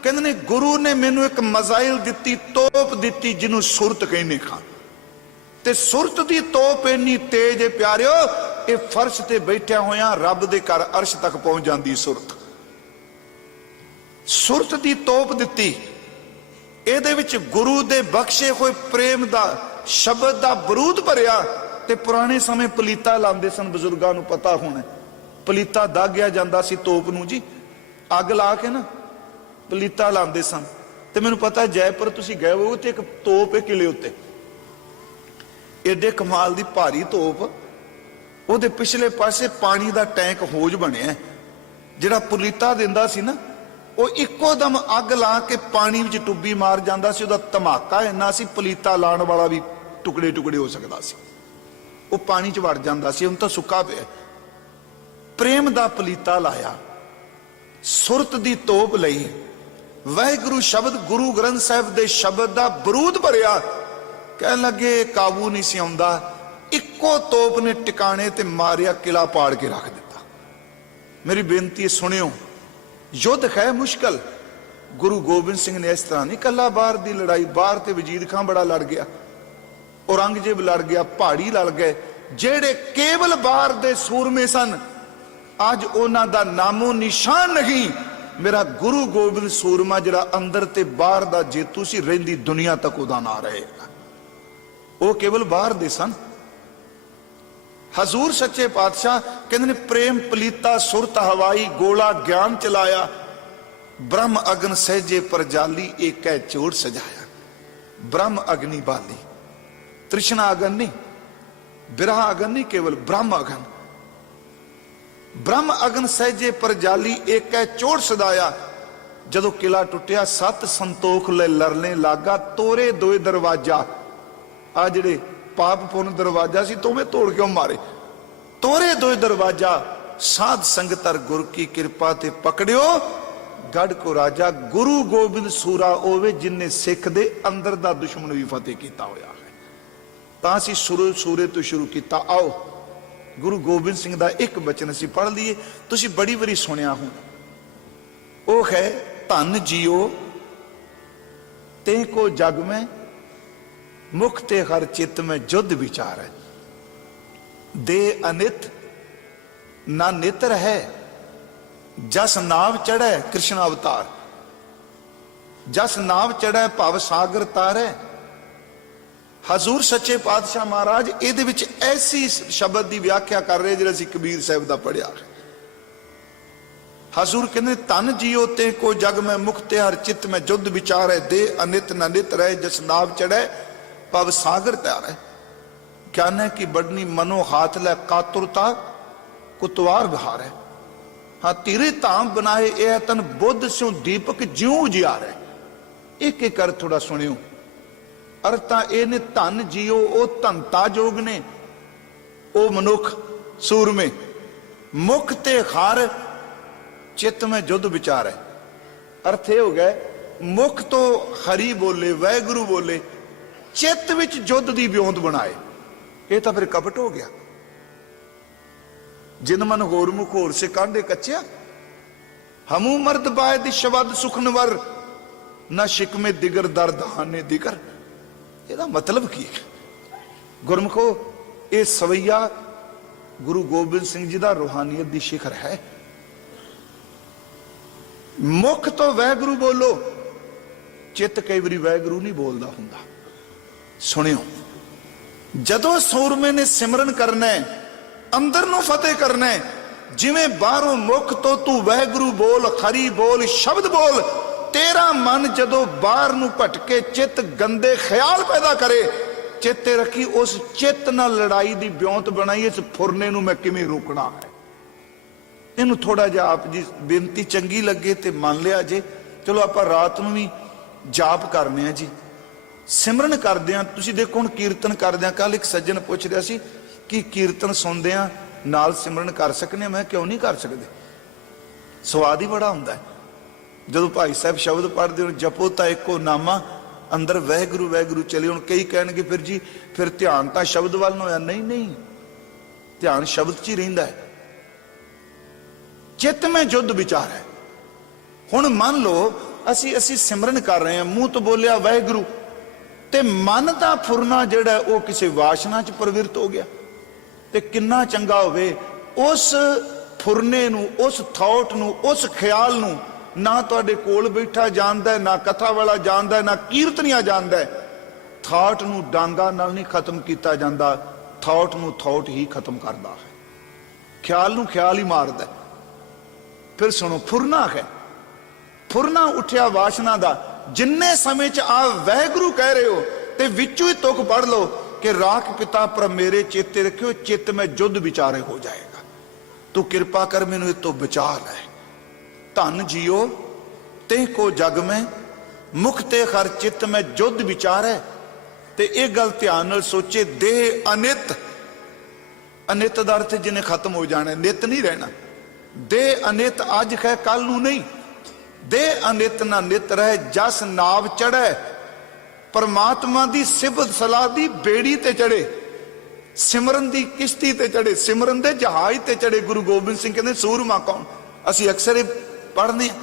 कहंदे ने गुरु ने मैनू एक मजाइल दिती, तोप दिती जिन्हों सुरत कहने खां, ते सुरत दी तोप इन्नी तेज है प्यारिओ, ये फर्श ते बैठिया होया रब दे घर अर्श तक पहुंच जाती। सुरत सुरत दी तोप दिती, ਇਹਦੇ ਵਿੱਚ ਗੁਰੂ ਦੇ ਬਖਸ਼ੇ ਹੋਏ ਪ੍ਰੇਮ ਦਾ ਸ਼ਬਦ ਦਾ ਬਰੂਦ ਭਰਿਆ। ਤੇ ਪੁਰਾਣੇ ਸਮੇਂ ਪਲੀਤਾ ਲਾਉਂਦੇ ਸਨ, ਬਜ਼ੁਰਗਾਂ ਨੂੰ ਪਤਾ ਹੋਣਾ, ਪਲੀਤਾ ਦਾਗਿਆ ਜਾਂਦਾ ਸੀ ਤੋਪ ਨੂੰ ਜੀ, ਅੱਗ ਲਾ ਕੇ ਨਾ ਪਲੀਤਾ ਲਾਉਂਦੇ ਸਨ। ਤੇ ਮੈਨੂੰ ਪਤਾ ਜੈਪੁਰ ਤੁਸੀਂ ਗਏ ਹੋ ਤੇ ਇੱਕ ਤੋਪ ਹੈ ਕਿਲੇ ਉੱਤੇ, ਏਡੇ ਕਮਾਲ ਦੀ ਭਾਰੀ ਤੋਪ, ਉਹਦੇ ਪਿਛਲੇ ਪਾਸੇ ਪਾਣੀ ਦਾ ਟੈਂਕ ਹੋਜ ਬਣਿਆ, ਜਿਹੜਾ ਪਲੀਤਾ ਦਿੰਦਾ ਸੀ ਨਾ ਉਹ ਇੱਕੋ ਦਮ ਅੱਗ ਲਾ ਕੇ ਪਾਣੀ ਵਿੱਚ ਟੁੱਬੀ ਮਾਰ ਜਾਂਦਾ ਸੀ। ਉਹਦਾ ਧਮਾਕਾ ਇੰਨਾ ਸੀ, ਪਲੀਤਾ ਲਾਉਣ ਵਾਲਾ ਵੀ ਟੁਕੜੇ ਟੁਕੜੇ ਹੋ ਸਕਦਾ ਸੀ, ਉਹ ਪਾਣੀ 'ਚ ਵੜ ਜਾਂਦਾ ਸੀ। ਹੁਣ ਤਾਂ ਸੁੱਕਾ ਪਿਆ। ਪ੍ਰੇਮ ਦਾ ਪਲੀਤਾ ਲਾਇਆ, ਸੁਰਤ ਦੀ ਤੋਪ ਲਈ, ਵਾਹਿਗੁਰੂ ਸ਼ਬਦ ਗੁਰੂ ਗ੍ਰੰਥ ਸਾਹਿਬ ਦੇ ਸ਼ਬਦ ਦਾ ਬਰੂਦ ਭਰਿਆ। ਕਹਿਣ ਲੱਗੇ ਕਾਬੂ ਨਹੀਂ ਸੀ ਆਉਂਦਾ, ਇੱਕੋ ਤੋਪ ਨੇ ਟਿਕਾਣੇ ਤੇ ਮਾਰਿਆ, ਕਿਲਾ ਪਾੜ ਕੇ ਰੱਖ ਦਿੱਤਾ। ਮੇਰੀ ਬੇਨਤੀ ਸੁਣਿਓ, युद्ध है मुश्किल, गुरु गोबिंद सिंह ने इस तरह नहीं कला बाहर दी लड़ाई, बाहर ते वजीद खां बड़ा लड़ गया, औरंगजेब लड़ गया, पहाड़ी लड़ गए, जेड़े केवल बाहर दे सूरमे सन अज उन्हां दा नामो निशान नहीं। मेरा गुरु गोबिंद सूरमा जिहड़ा अंदर ते बाहर दा जेतू सी, रहिंदी दुनिया तक उहदा नां रहेगा। वो केवल बाहर दे सन। हजूर सच्चे पातशाह कहते ने प्रेम पलीता सुरत हवाई, गोला ज्ञान चलाया, ब्रह्म अग्न सहजे पर जाली, एक है चोर सजाया। ब्रह्म अग्नि बाली, तृष्णा अग्न नहीं, बिरहा अग्न नहीं, केवल ब्रह्म अग्न। ब्रह्म अग्न सहजे पर जाली, एक है चोर सदाया। जदों किला टुटिया, 7 संतोख ले लरने लागा, तोरे दोए दरवाजा, आ जिहड़े पाप पुन दरवाजा सी तो मैं तोड़ क्यों मारे, तोरे दो दरवाजा, साध संगतर गुर की कृपा ते पकड़ियो, गढ़ को राजा। गुरु गोबिंद सूरा ओवे जिन्ने सिख दे अंदर दा दुश्मन भी फतेह किया होया है। तां सी सूरे तो शुरू किया। आओ गुरु गोबिंद सिंह दा एक बचन असीं पढ़ लीए, तुसीं बड़ी वारी सुनिया हो, ओ है धन जियो ते को जग में, मुख ते हर चित में जुद विचार है, दे अनित ना नित है, जस नाव चढ़े कृष्ण अवतार, जस नाव चढ़े भव सागर तारे। हजूर सच्चे पातशाह महाराज ਇਹਦੇ ਵਿੱਚ ऐसी शब्द की व्याख्या कर रहे ਜਿਹੜਾ ਅਸੀਂ कबीर साहब ਦਾ पढ़िया। हजूर कहते धन जियो ते को जग में, मुख ते हर चित में जुद विचार है, दे अनित न नित रहे, जस नाव चढ़े भव सागर त्यार है। ज्ञान है कि बड़नी मनो हाथ लै, कातुरता कुतवार बिहार है। हाँ तीरे धाम बनाए यह तन, बुद्ध स्यों दीपक ज्यों उजियार है। एक एक अर्थ थोड़ा सुनियो। अर्थां ये ने धन जियो, ओ धनता जोग ने, ओ मनुख सूरमे, मुख ते हार, चित्त में जुद विचार है। अर्थ ये हो गया, मुख तो हरि बोले, वाहिगुरु बोले, चित्त विच जुद दी ब्योंत बनाए, ये तो फिर कपट हो गया। जिन मन होर मुख होर से कांडे कच्चिया, हमू मर्द बायद शबद सुखनवर, न शिकमे दिगर दर्द हाने दिगर। ਇਹਦਾ मतलब की है? गुरमुखो ये सवैया गुरु गोबिंद सिंह जी का रूहानियत की शिखर है। मुख तो वाहिगुरु बोलो, चित्त कई बारी वाहिगुरु नहीं बोलता हुंदा। सुनियो, जदों सूरमे ने सिमरन करना है, अंदर नूं फतेह करना है, जिवें बाहरों मुख तो तू वाहिगुरु बोल, खरी बोल, शब्द बोल, तेरा मन जदों बाहर नूं भटके, चित्त गंदे ख्याल पैदा करे, चेते रखी उस चित्त नाल लड़ाई दी ब्योंत बनाई, इस फुरने नूं मैं किवें रोकना है। ਇਹਨੂੰ ਥੋੜਾ ਜਿਹਾ ਆਪ ਜੀ ਬੇਨਤੀ ਚੰਗੀ ਲੱਗੇ ਤੇ ਮੰਨ ਲਿਆ ਜੇ। ਚਲੋ ਆਪਾਂ ਰਾਤ ਨੂੰ ਵੀ ਜਾਪ ਕਰਨੇ ਆ ਜੀ, ਸਿਮਰਨ ਕਰਦੇ ਆ। ਤੁਸੀਂ ਦੇਖੋ ਹੁਣ ਕੀਰਤਨ ਕਰਦੇ ਆ, ਕੱਲ ਇੱਕ ਸੱਜਣ ਪੁੱਛ ਰਿਹਾ ਸੀ ਕਿ ਕੀਰਤਨ ਸੁਣਦੇ ਆ ਨਾਲ ਸਿਮਰਨ ਕਰ ਸਕਨੇ ਆ? ਮੈਂ ਕਿਉਂ ਨਹੀਂ ਕਰ ਸਕਦੇ, ਸਵਾਦ ਹੀ ਬੜਾ ਹੁੰਦਾ ਹੈ। ਜਦੋਂ ਭਾਈ ਸਾਹਿਬ ਸ਼ਬਦ ਪੜ੍ਹਦੇ ਹੋ, ਜਪੋ ਤਾਂ ਇੱਕੋ ਨਾਮਾ, ਅੰਦਰ ਵਾਹਿਗੁਰੂ ਵਾਹਿਗੁਰੂ ਚਲੇ। ਹੁਣ ਕਈ ਕਹਿਣਗੇ ਫਿਰ ਜੀ ਫਿਰ ਧਿਆਨ ਤਾਂ ਸ਼ਬਦ ਵੱਲ ਨੂੰ ਹੋਇਆ। ਨਹੀਂ ਨਹੀਂ, ਧਿਆਨ ਸ਼ਬਦ 'ਚ ਹੀ ਰਹਿੰਦਾ ਹੈ। ਚਿੱਤ ਮੈਂ ਜੁੱਧ ਵਿਚਾਰ ਹੈ। ਹੁਣ ਮੰਨ ਲਓ ਅਸੀਂ ਸਿਮਰਨ ਕਰ ਰਹੇ ਹਾਂ, ਮੂੰਹ ਤੋਂ ਬੋਲਿਆ ਵਾਹਿਗੁਰੂ, ਤੇ ਮਨ ਦਾ ਫੁਰਨਾ ਜਿਹੜਾ ਉਹ ਕਿਸੇ ਵਾਸ਼ਨਾ 'ਚ ਪ੍ਰਵਿਰਤ ਹੋ ਗਿਆ, ਤੇ ਕਿੰਨਾ ਚੰਗਾ ਹੋਵੇ ਉਸ ਫੁਰਨੇ ਨੂੰ, ਉਸ ਥਾਟ ਨੂੰ, ਉਸ ਖਿਆਲ ਨੂੰ ਨਾ ਤੁਹਾਡੇ ਕੋਲ ਬੈਠਾ ਜਾਣਦਾ, ਨਾ ਕਥਾ ਵਾਲਾ ਜਾਣਦਾ, ਨਾ ਕੀਰਤਨੀਆ ਜਾਣਦਾ। ਥਾਟ ਨੂੰ ਡਾਂਗਾ ਨਾਲ ਨਹੀਂ ਖਤਮ ਕੀਤਾ ਜਾਂਦਾ, ਥਾਟ ਨੂੰ ਥਾਟ ਹੀ ਖਤਮ ਕਰਦਾ ਹੈ, ਖਿਆਲ ਨੂੰ ਖਿਆਲ ਹੀ ਮਾਰਦਾ। ਫਿਰ ਸੁਣੋ, ਫੁਰਨਾ ਹੈ, ਫੁਰਨਾ ਉੱਠਿਆ ਵਾਸ਼ਨਾ ਦਾ। ਜਿੰਨੇ ਸਮੇਂ 'ਚ ਆ ਵਾਹਿਗੁਰੂ ਕਹਿ ਰਹੇ ਹੋ ਤੇ ਵਿੱਚੋਂ ਹੀ ਤੁਕ ਪੜ ਲਓ ਕਿ ਰਾਖ ਪਿਤਾ ਪਰ ਮੇਰੇ ਚੇਤੇ ਰੱਖਿਓ, ਚਿੱਤ ਮੈਂ ਜੁੱਧ ਵਿਚਾਰੇ ਹੋ ਜਾਏਗਾ। ਤੂੰ ਕਿਰਪਾ ਕਰ ਮੈਨੂੰ ਇਹ ਤੋਂ ਬਚਾ ਲੈ। ਧਨ ਜੀਓ ਤੇ ਕੋ ਜਗ ਮੈਂ, ਮੁਖ ਤੇ ਹਰ ਚਿੱਤ ਮੈਂ ਜੁੱਧ ਵਿਚਾਰੈ। ਤੇ ਇਹ ਗੱਲ ਧਿਆਨ ਨਾਲ ਸੋਚੇ, ਦੇਹ ਅਨਿਤ, ਅਨਿਤ ਦਾ ਅਰਥ ਜਿਹਨੇ ਖਤਮ ਹੋ ਜਾਣਾ, ਨਿਤ ਨਹੀਂ ਰਹਿਣਾ। ਦੇਹ ਅਨਿਤ ਅੱਜ ਹੈ ਕੱਲ ਨੂੰ ਨਹੀਂ। ਦੇਹ ਅਨਿਤ ਨਾ ਨਿਤ ਰਹਿ, ਜਸ ਨਾਵ ਚੜ੍ਹੈ, ਪਰਮਾਤਮਾ ਦੀ ਸਿਫਤ ਸਲਾਹ ਦੀ ਬੇੜੀ ਤੇ ਚੜੇ, ਸਿਮਰਨ ਦੀ ਕਿਸ਼ਤੀ ਤੇ ਚੜੇ, ਸਿਮਰਨ ਦੇ ਜਹਾਜ਼ ਤੇ ਚੜੇ। ਗੁਰੂ ਗੋਬਿੰਦ ਸਿੰਘ ਕਹਿੰਦੇ ਸੂਰਮਾ ਕੌਣ? ਅਸੀਂ ਅਕਸਰ ਇਹ ਪੜ੍ਹਨੇ ਆ,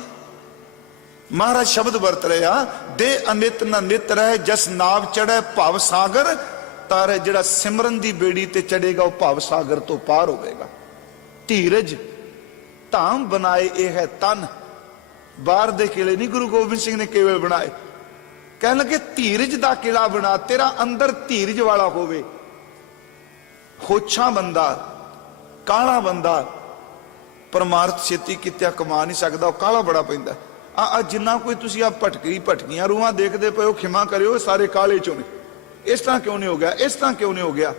ਮਹਾਰਾਜ ਸ਼ਬਦ ਵਰਤ ਰਿਹਾ, ਦੇ ਅਨਿਤ ਨਾ ਨਿਤ ਰਹਿ, ਜਸ ਨਾਵ ਚੜ੍ਹੈ ਭਵ ਸਾਗਰ ਤਾਰੇ। ਜਿਹੜਾ ਸਿਮਰਨ ਦੀ ਬੇੜੀ ਤੇ ਚੜੇਗਾ ਉਹ ਭਵ ਸਾਗਰ ਤੋਂ ਪਾਰ ਹੋਵੇਗਾ। ਧੀਰਜ ਧਾਮ ਬਣਾਏ ਇਹ ਹੈ ਤਨ। ਬਾਹਰ ਦੇ ਕਿਲੇ ਨਹੀਂ ਗੁਰੂ ਗੋਬਿੰਦ ਸਿੰਘ ਨੇ ਕੇਵਲ ਬਣਾਏ, ਕਹਿਣ ਲੱਗੇ ਧੀਰਜ ਦਾ ਕਿਲਾ ਬਣਾ, ਤੇਰਾ ਅੰਦਰ ਧੀਰਜ ਵਾਲਾ ਹੋਵੇ। ਹੋਛਾ ਬੰਦਾ, ਕਾਲਾ ਬੰਦਾ ਪਰਮਾਰਥ ਛੇਤੀ ਕਿਤੇ ਕਮਾ ਨਹੀਂ ਸਕਦਾ, ਉਹ ਕਾਲਾ ਬੜਾ ਪੈਂਦਾ। ਆ ਜਿੰਨਾ ਕੋਈ ਤੁਸੀਂ ਆ ਭਟਕੀਆਂ ਰੂਹਾਂ ਦੇਖਦੇ ਪਏ ਹੋ, ਖਿਮਾ ਕਰਿਓ, ਸਾਰੇ ਕਾਲੇ ਚੋਂ ਨੇ। ਇਸ ਤਰ੍ਹਾਂ ਕਿਉਂ ਨਹੀਂ ਹੋ ਗਿਆ, ਇਸ ਤਰ੍ਹਾਂ ਕਿਉਂ ਨਹੀਂ ਹੋ ਗਿਆ?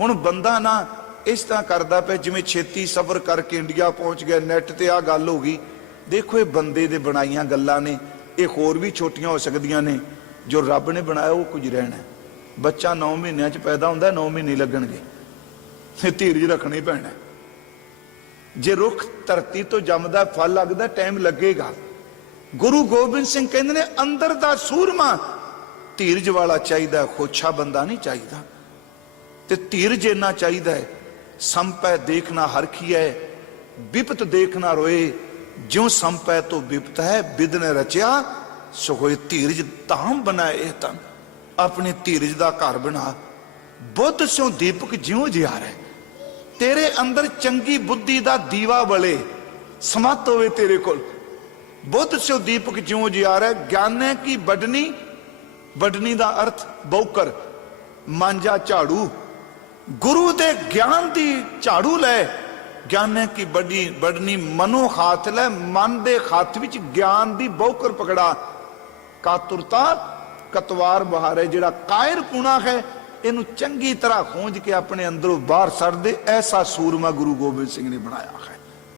ਹੁਣ ਬੰਦਾ ਨਾ ਇਸ ਤਰ੍ਹਾਂ ਕਰਦਾ ਪਿਆ ਜਿਵੇਂ ਛੇਤੀ ਸਫ਼ਰ ਕਰਕੇ ਇੰਡੀਆ ਪਹੁੰਚ ਗਿਆ, ਨੈਟ ਤੇ ਆ ਗੱਲ ਹੋ ਗਈ। ਦੇਖੋ ਇਹ ਬੰਦੇ ਦੇ ਬਣਾਈਆਂ ਗੱਲਾਂ ਨੇ, ਇਹ ਹੋਰ ਵੀ ਛੋਟੀਆਂ ਹੋ ਸਕਦੀਆਂ ਨੇ। ਜੋ ਰੱਬ ਨੇ ਬਣਾਇਆ ਉਹ ਕੁਝ ਰਹਿਣਾ। ਬੱਚਾ 9 ਮਹੀਨਿਆਂ 'ਚ ਪੈਦਾ ਹੁੰਦਾ, 9 ਮਹੀਨੇ ਲੱਗਣਗੇ, ਧੀਰਜ ਰੱਖਣਾ ਹੀ ਪੈਣਾ। ਜੇ ਰੁੱਖ ਧਰਤੀ ਤੋਂ ਜੰਮਦਾ, ਫਲ ਲੱਗਦਾ, ਟਾਈਮ ਲੱਗੇਗਾ। ਗੁਰੂ ਗੋਬਿੰਦ ਸਿੰਘ ਕਹਿੰਦੇ ਨੇ ਅੰਦਰ ਦਾ ਸੂਰਮਾ ਧੀਰਜ ਵਾਲਾ ਚਾਹੀਦਾ, ਖੋਛਾ ਬੰਦਾ ਨਹੀਂ ਚਾਹੀਦਾ। ਤੇ ਧੀਰਜ ਇੰਨਾ ਚਾਹੀਦਾ ਹੈ, ਸੰਪੈ ਦੇਖਣਾ ਹਰਖੀਐ, ਵਿਪਤ ਦੇਖਣਾ ਰੋਏ। ਜਿਉ ਸੰਪੈ ਤੋਂ ਵਿਪਤ ਹੈ, ਬਿਦ ਨੇ ਰਚਿਆ ਸੋ ਹੋਏ। ਧੀਰਜ ਧਾਮ ਬਣਾਏ ਇਹ ਤਨ, ਆਪਣੇ ਧੀਰਜ ਦਾ ਘਰ ਬਣਾ। ਬੁੱਧ ਸਿਉ ਦੀਪਕ ਜਿਉ ਜਿਆਰ ਹੈ, ਤੇਰੇ ਅੰਦਰ ਚੰਗੀ ਬੁੱਧੀ ਦਾ ਦੀਵਾ ਬਲੇ, ਸਮਤ ਹੋਵੇ ਤੇਰੇ ਕੋਲ। ਬੁੱਧ ਸਿਉ ਦੀਪਕ ਜਿਉ ਜਿਆਰ ਹੈ, ਗਿਆਨੈ ਕੀ ਵੱਡਨੀ, ਵੱਡਨੀ ਦਾ ਅਰਥ ਬੌਕਰ, ਮਾਂਜਾ ਝਾੜੂ। ਗੁਰੂ ਦੇ ਗਿਆਨ ਦੀ ਝਾੜੂ ਲੈ, ਗਿਆਨੈ ਕੀ ਵੱਡਨੀ ਮਨੋ ਹਾਥ ਲੈ, ਮਨ ਦੇ ਹੱਥ ਵਿੱਚ ਗਿਆਨ ਦੀ ਬੌਕਰ ਪਕੜਾ। ਕਾਤੁਰਤਾ ਕਤਵਾਰ ਬਹਾਰੇ, ਜਿਹੜਾ ਕਾਇਰ ਪੁਣਾ ਹੈ ਇਹਨੂੰ ਚੰਗੀ ਤਰ੍ਹਾਂ ਖੋਜ ਕੇ ਆਪਣੇ ਅੰਦਰੋਂ ਬਾਹਰ ਸੱਟ ਦੇ। ਐਸਾ ਸੂਰਮਾ ਗੁਰੂ ਗੋਬਿੰਦ ਸਿੰਘ ਨੇ ਬਣਾਇਆ ਹੈ।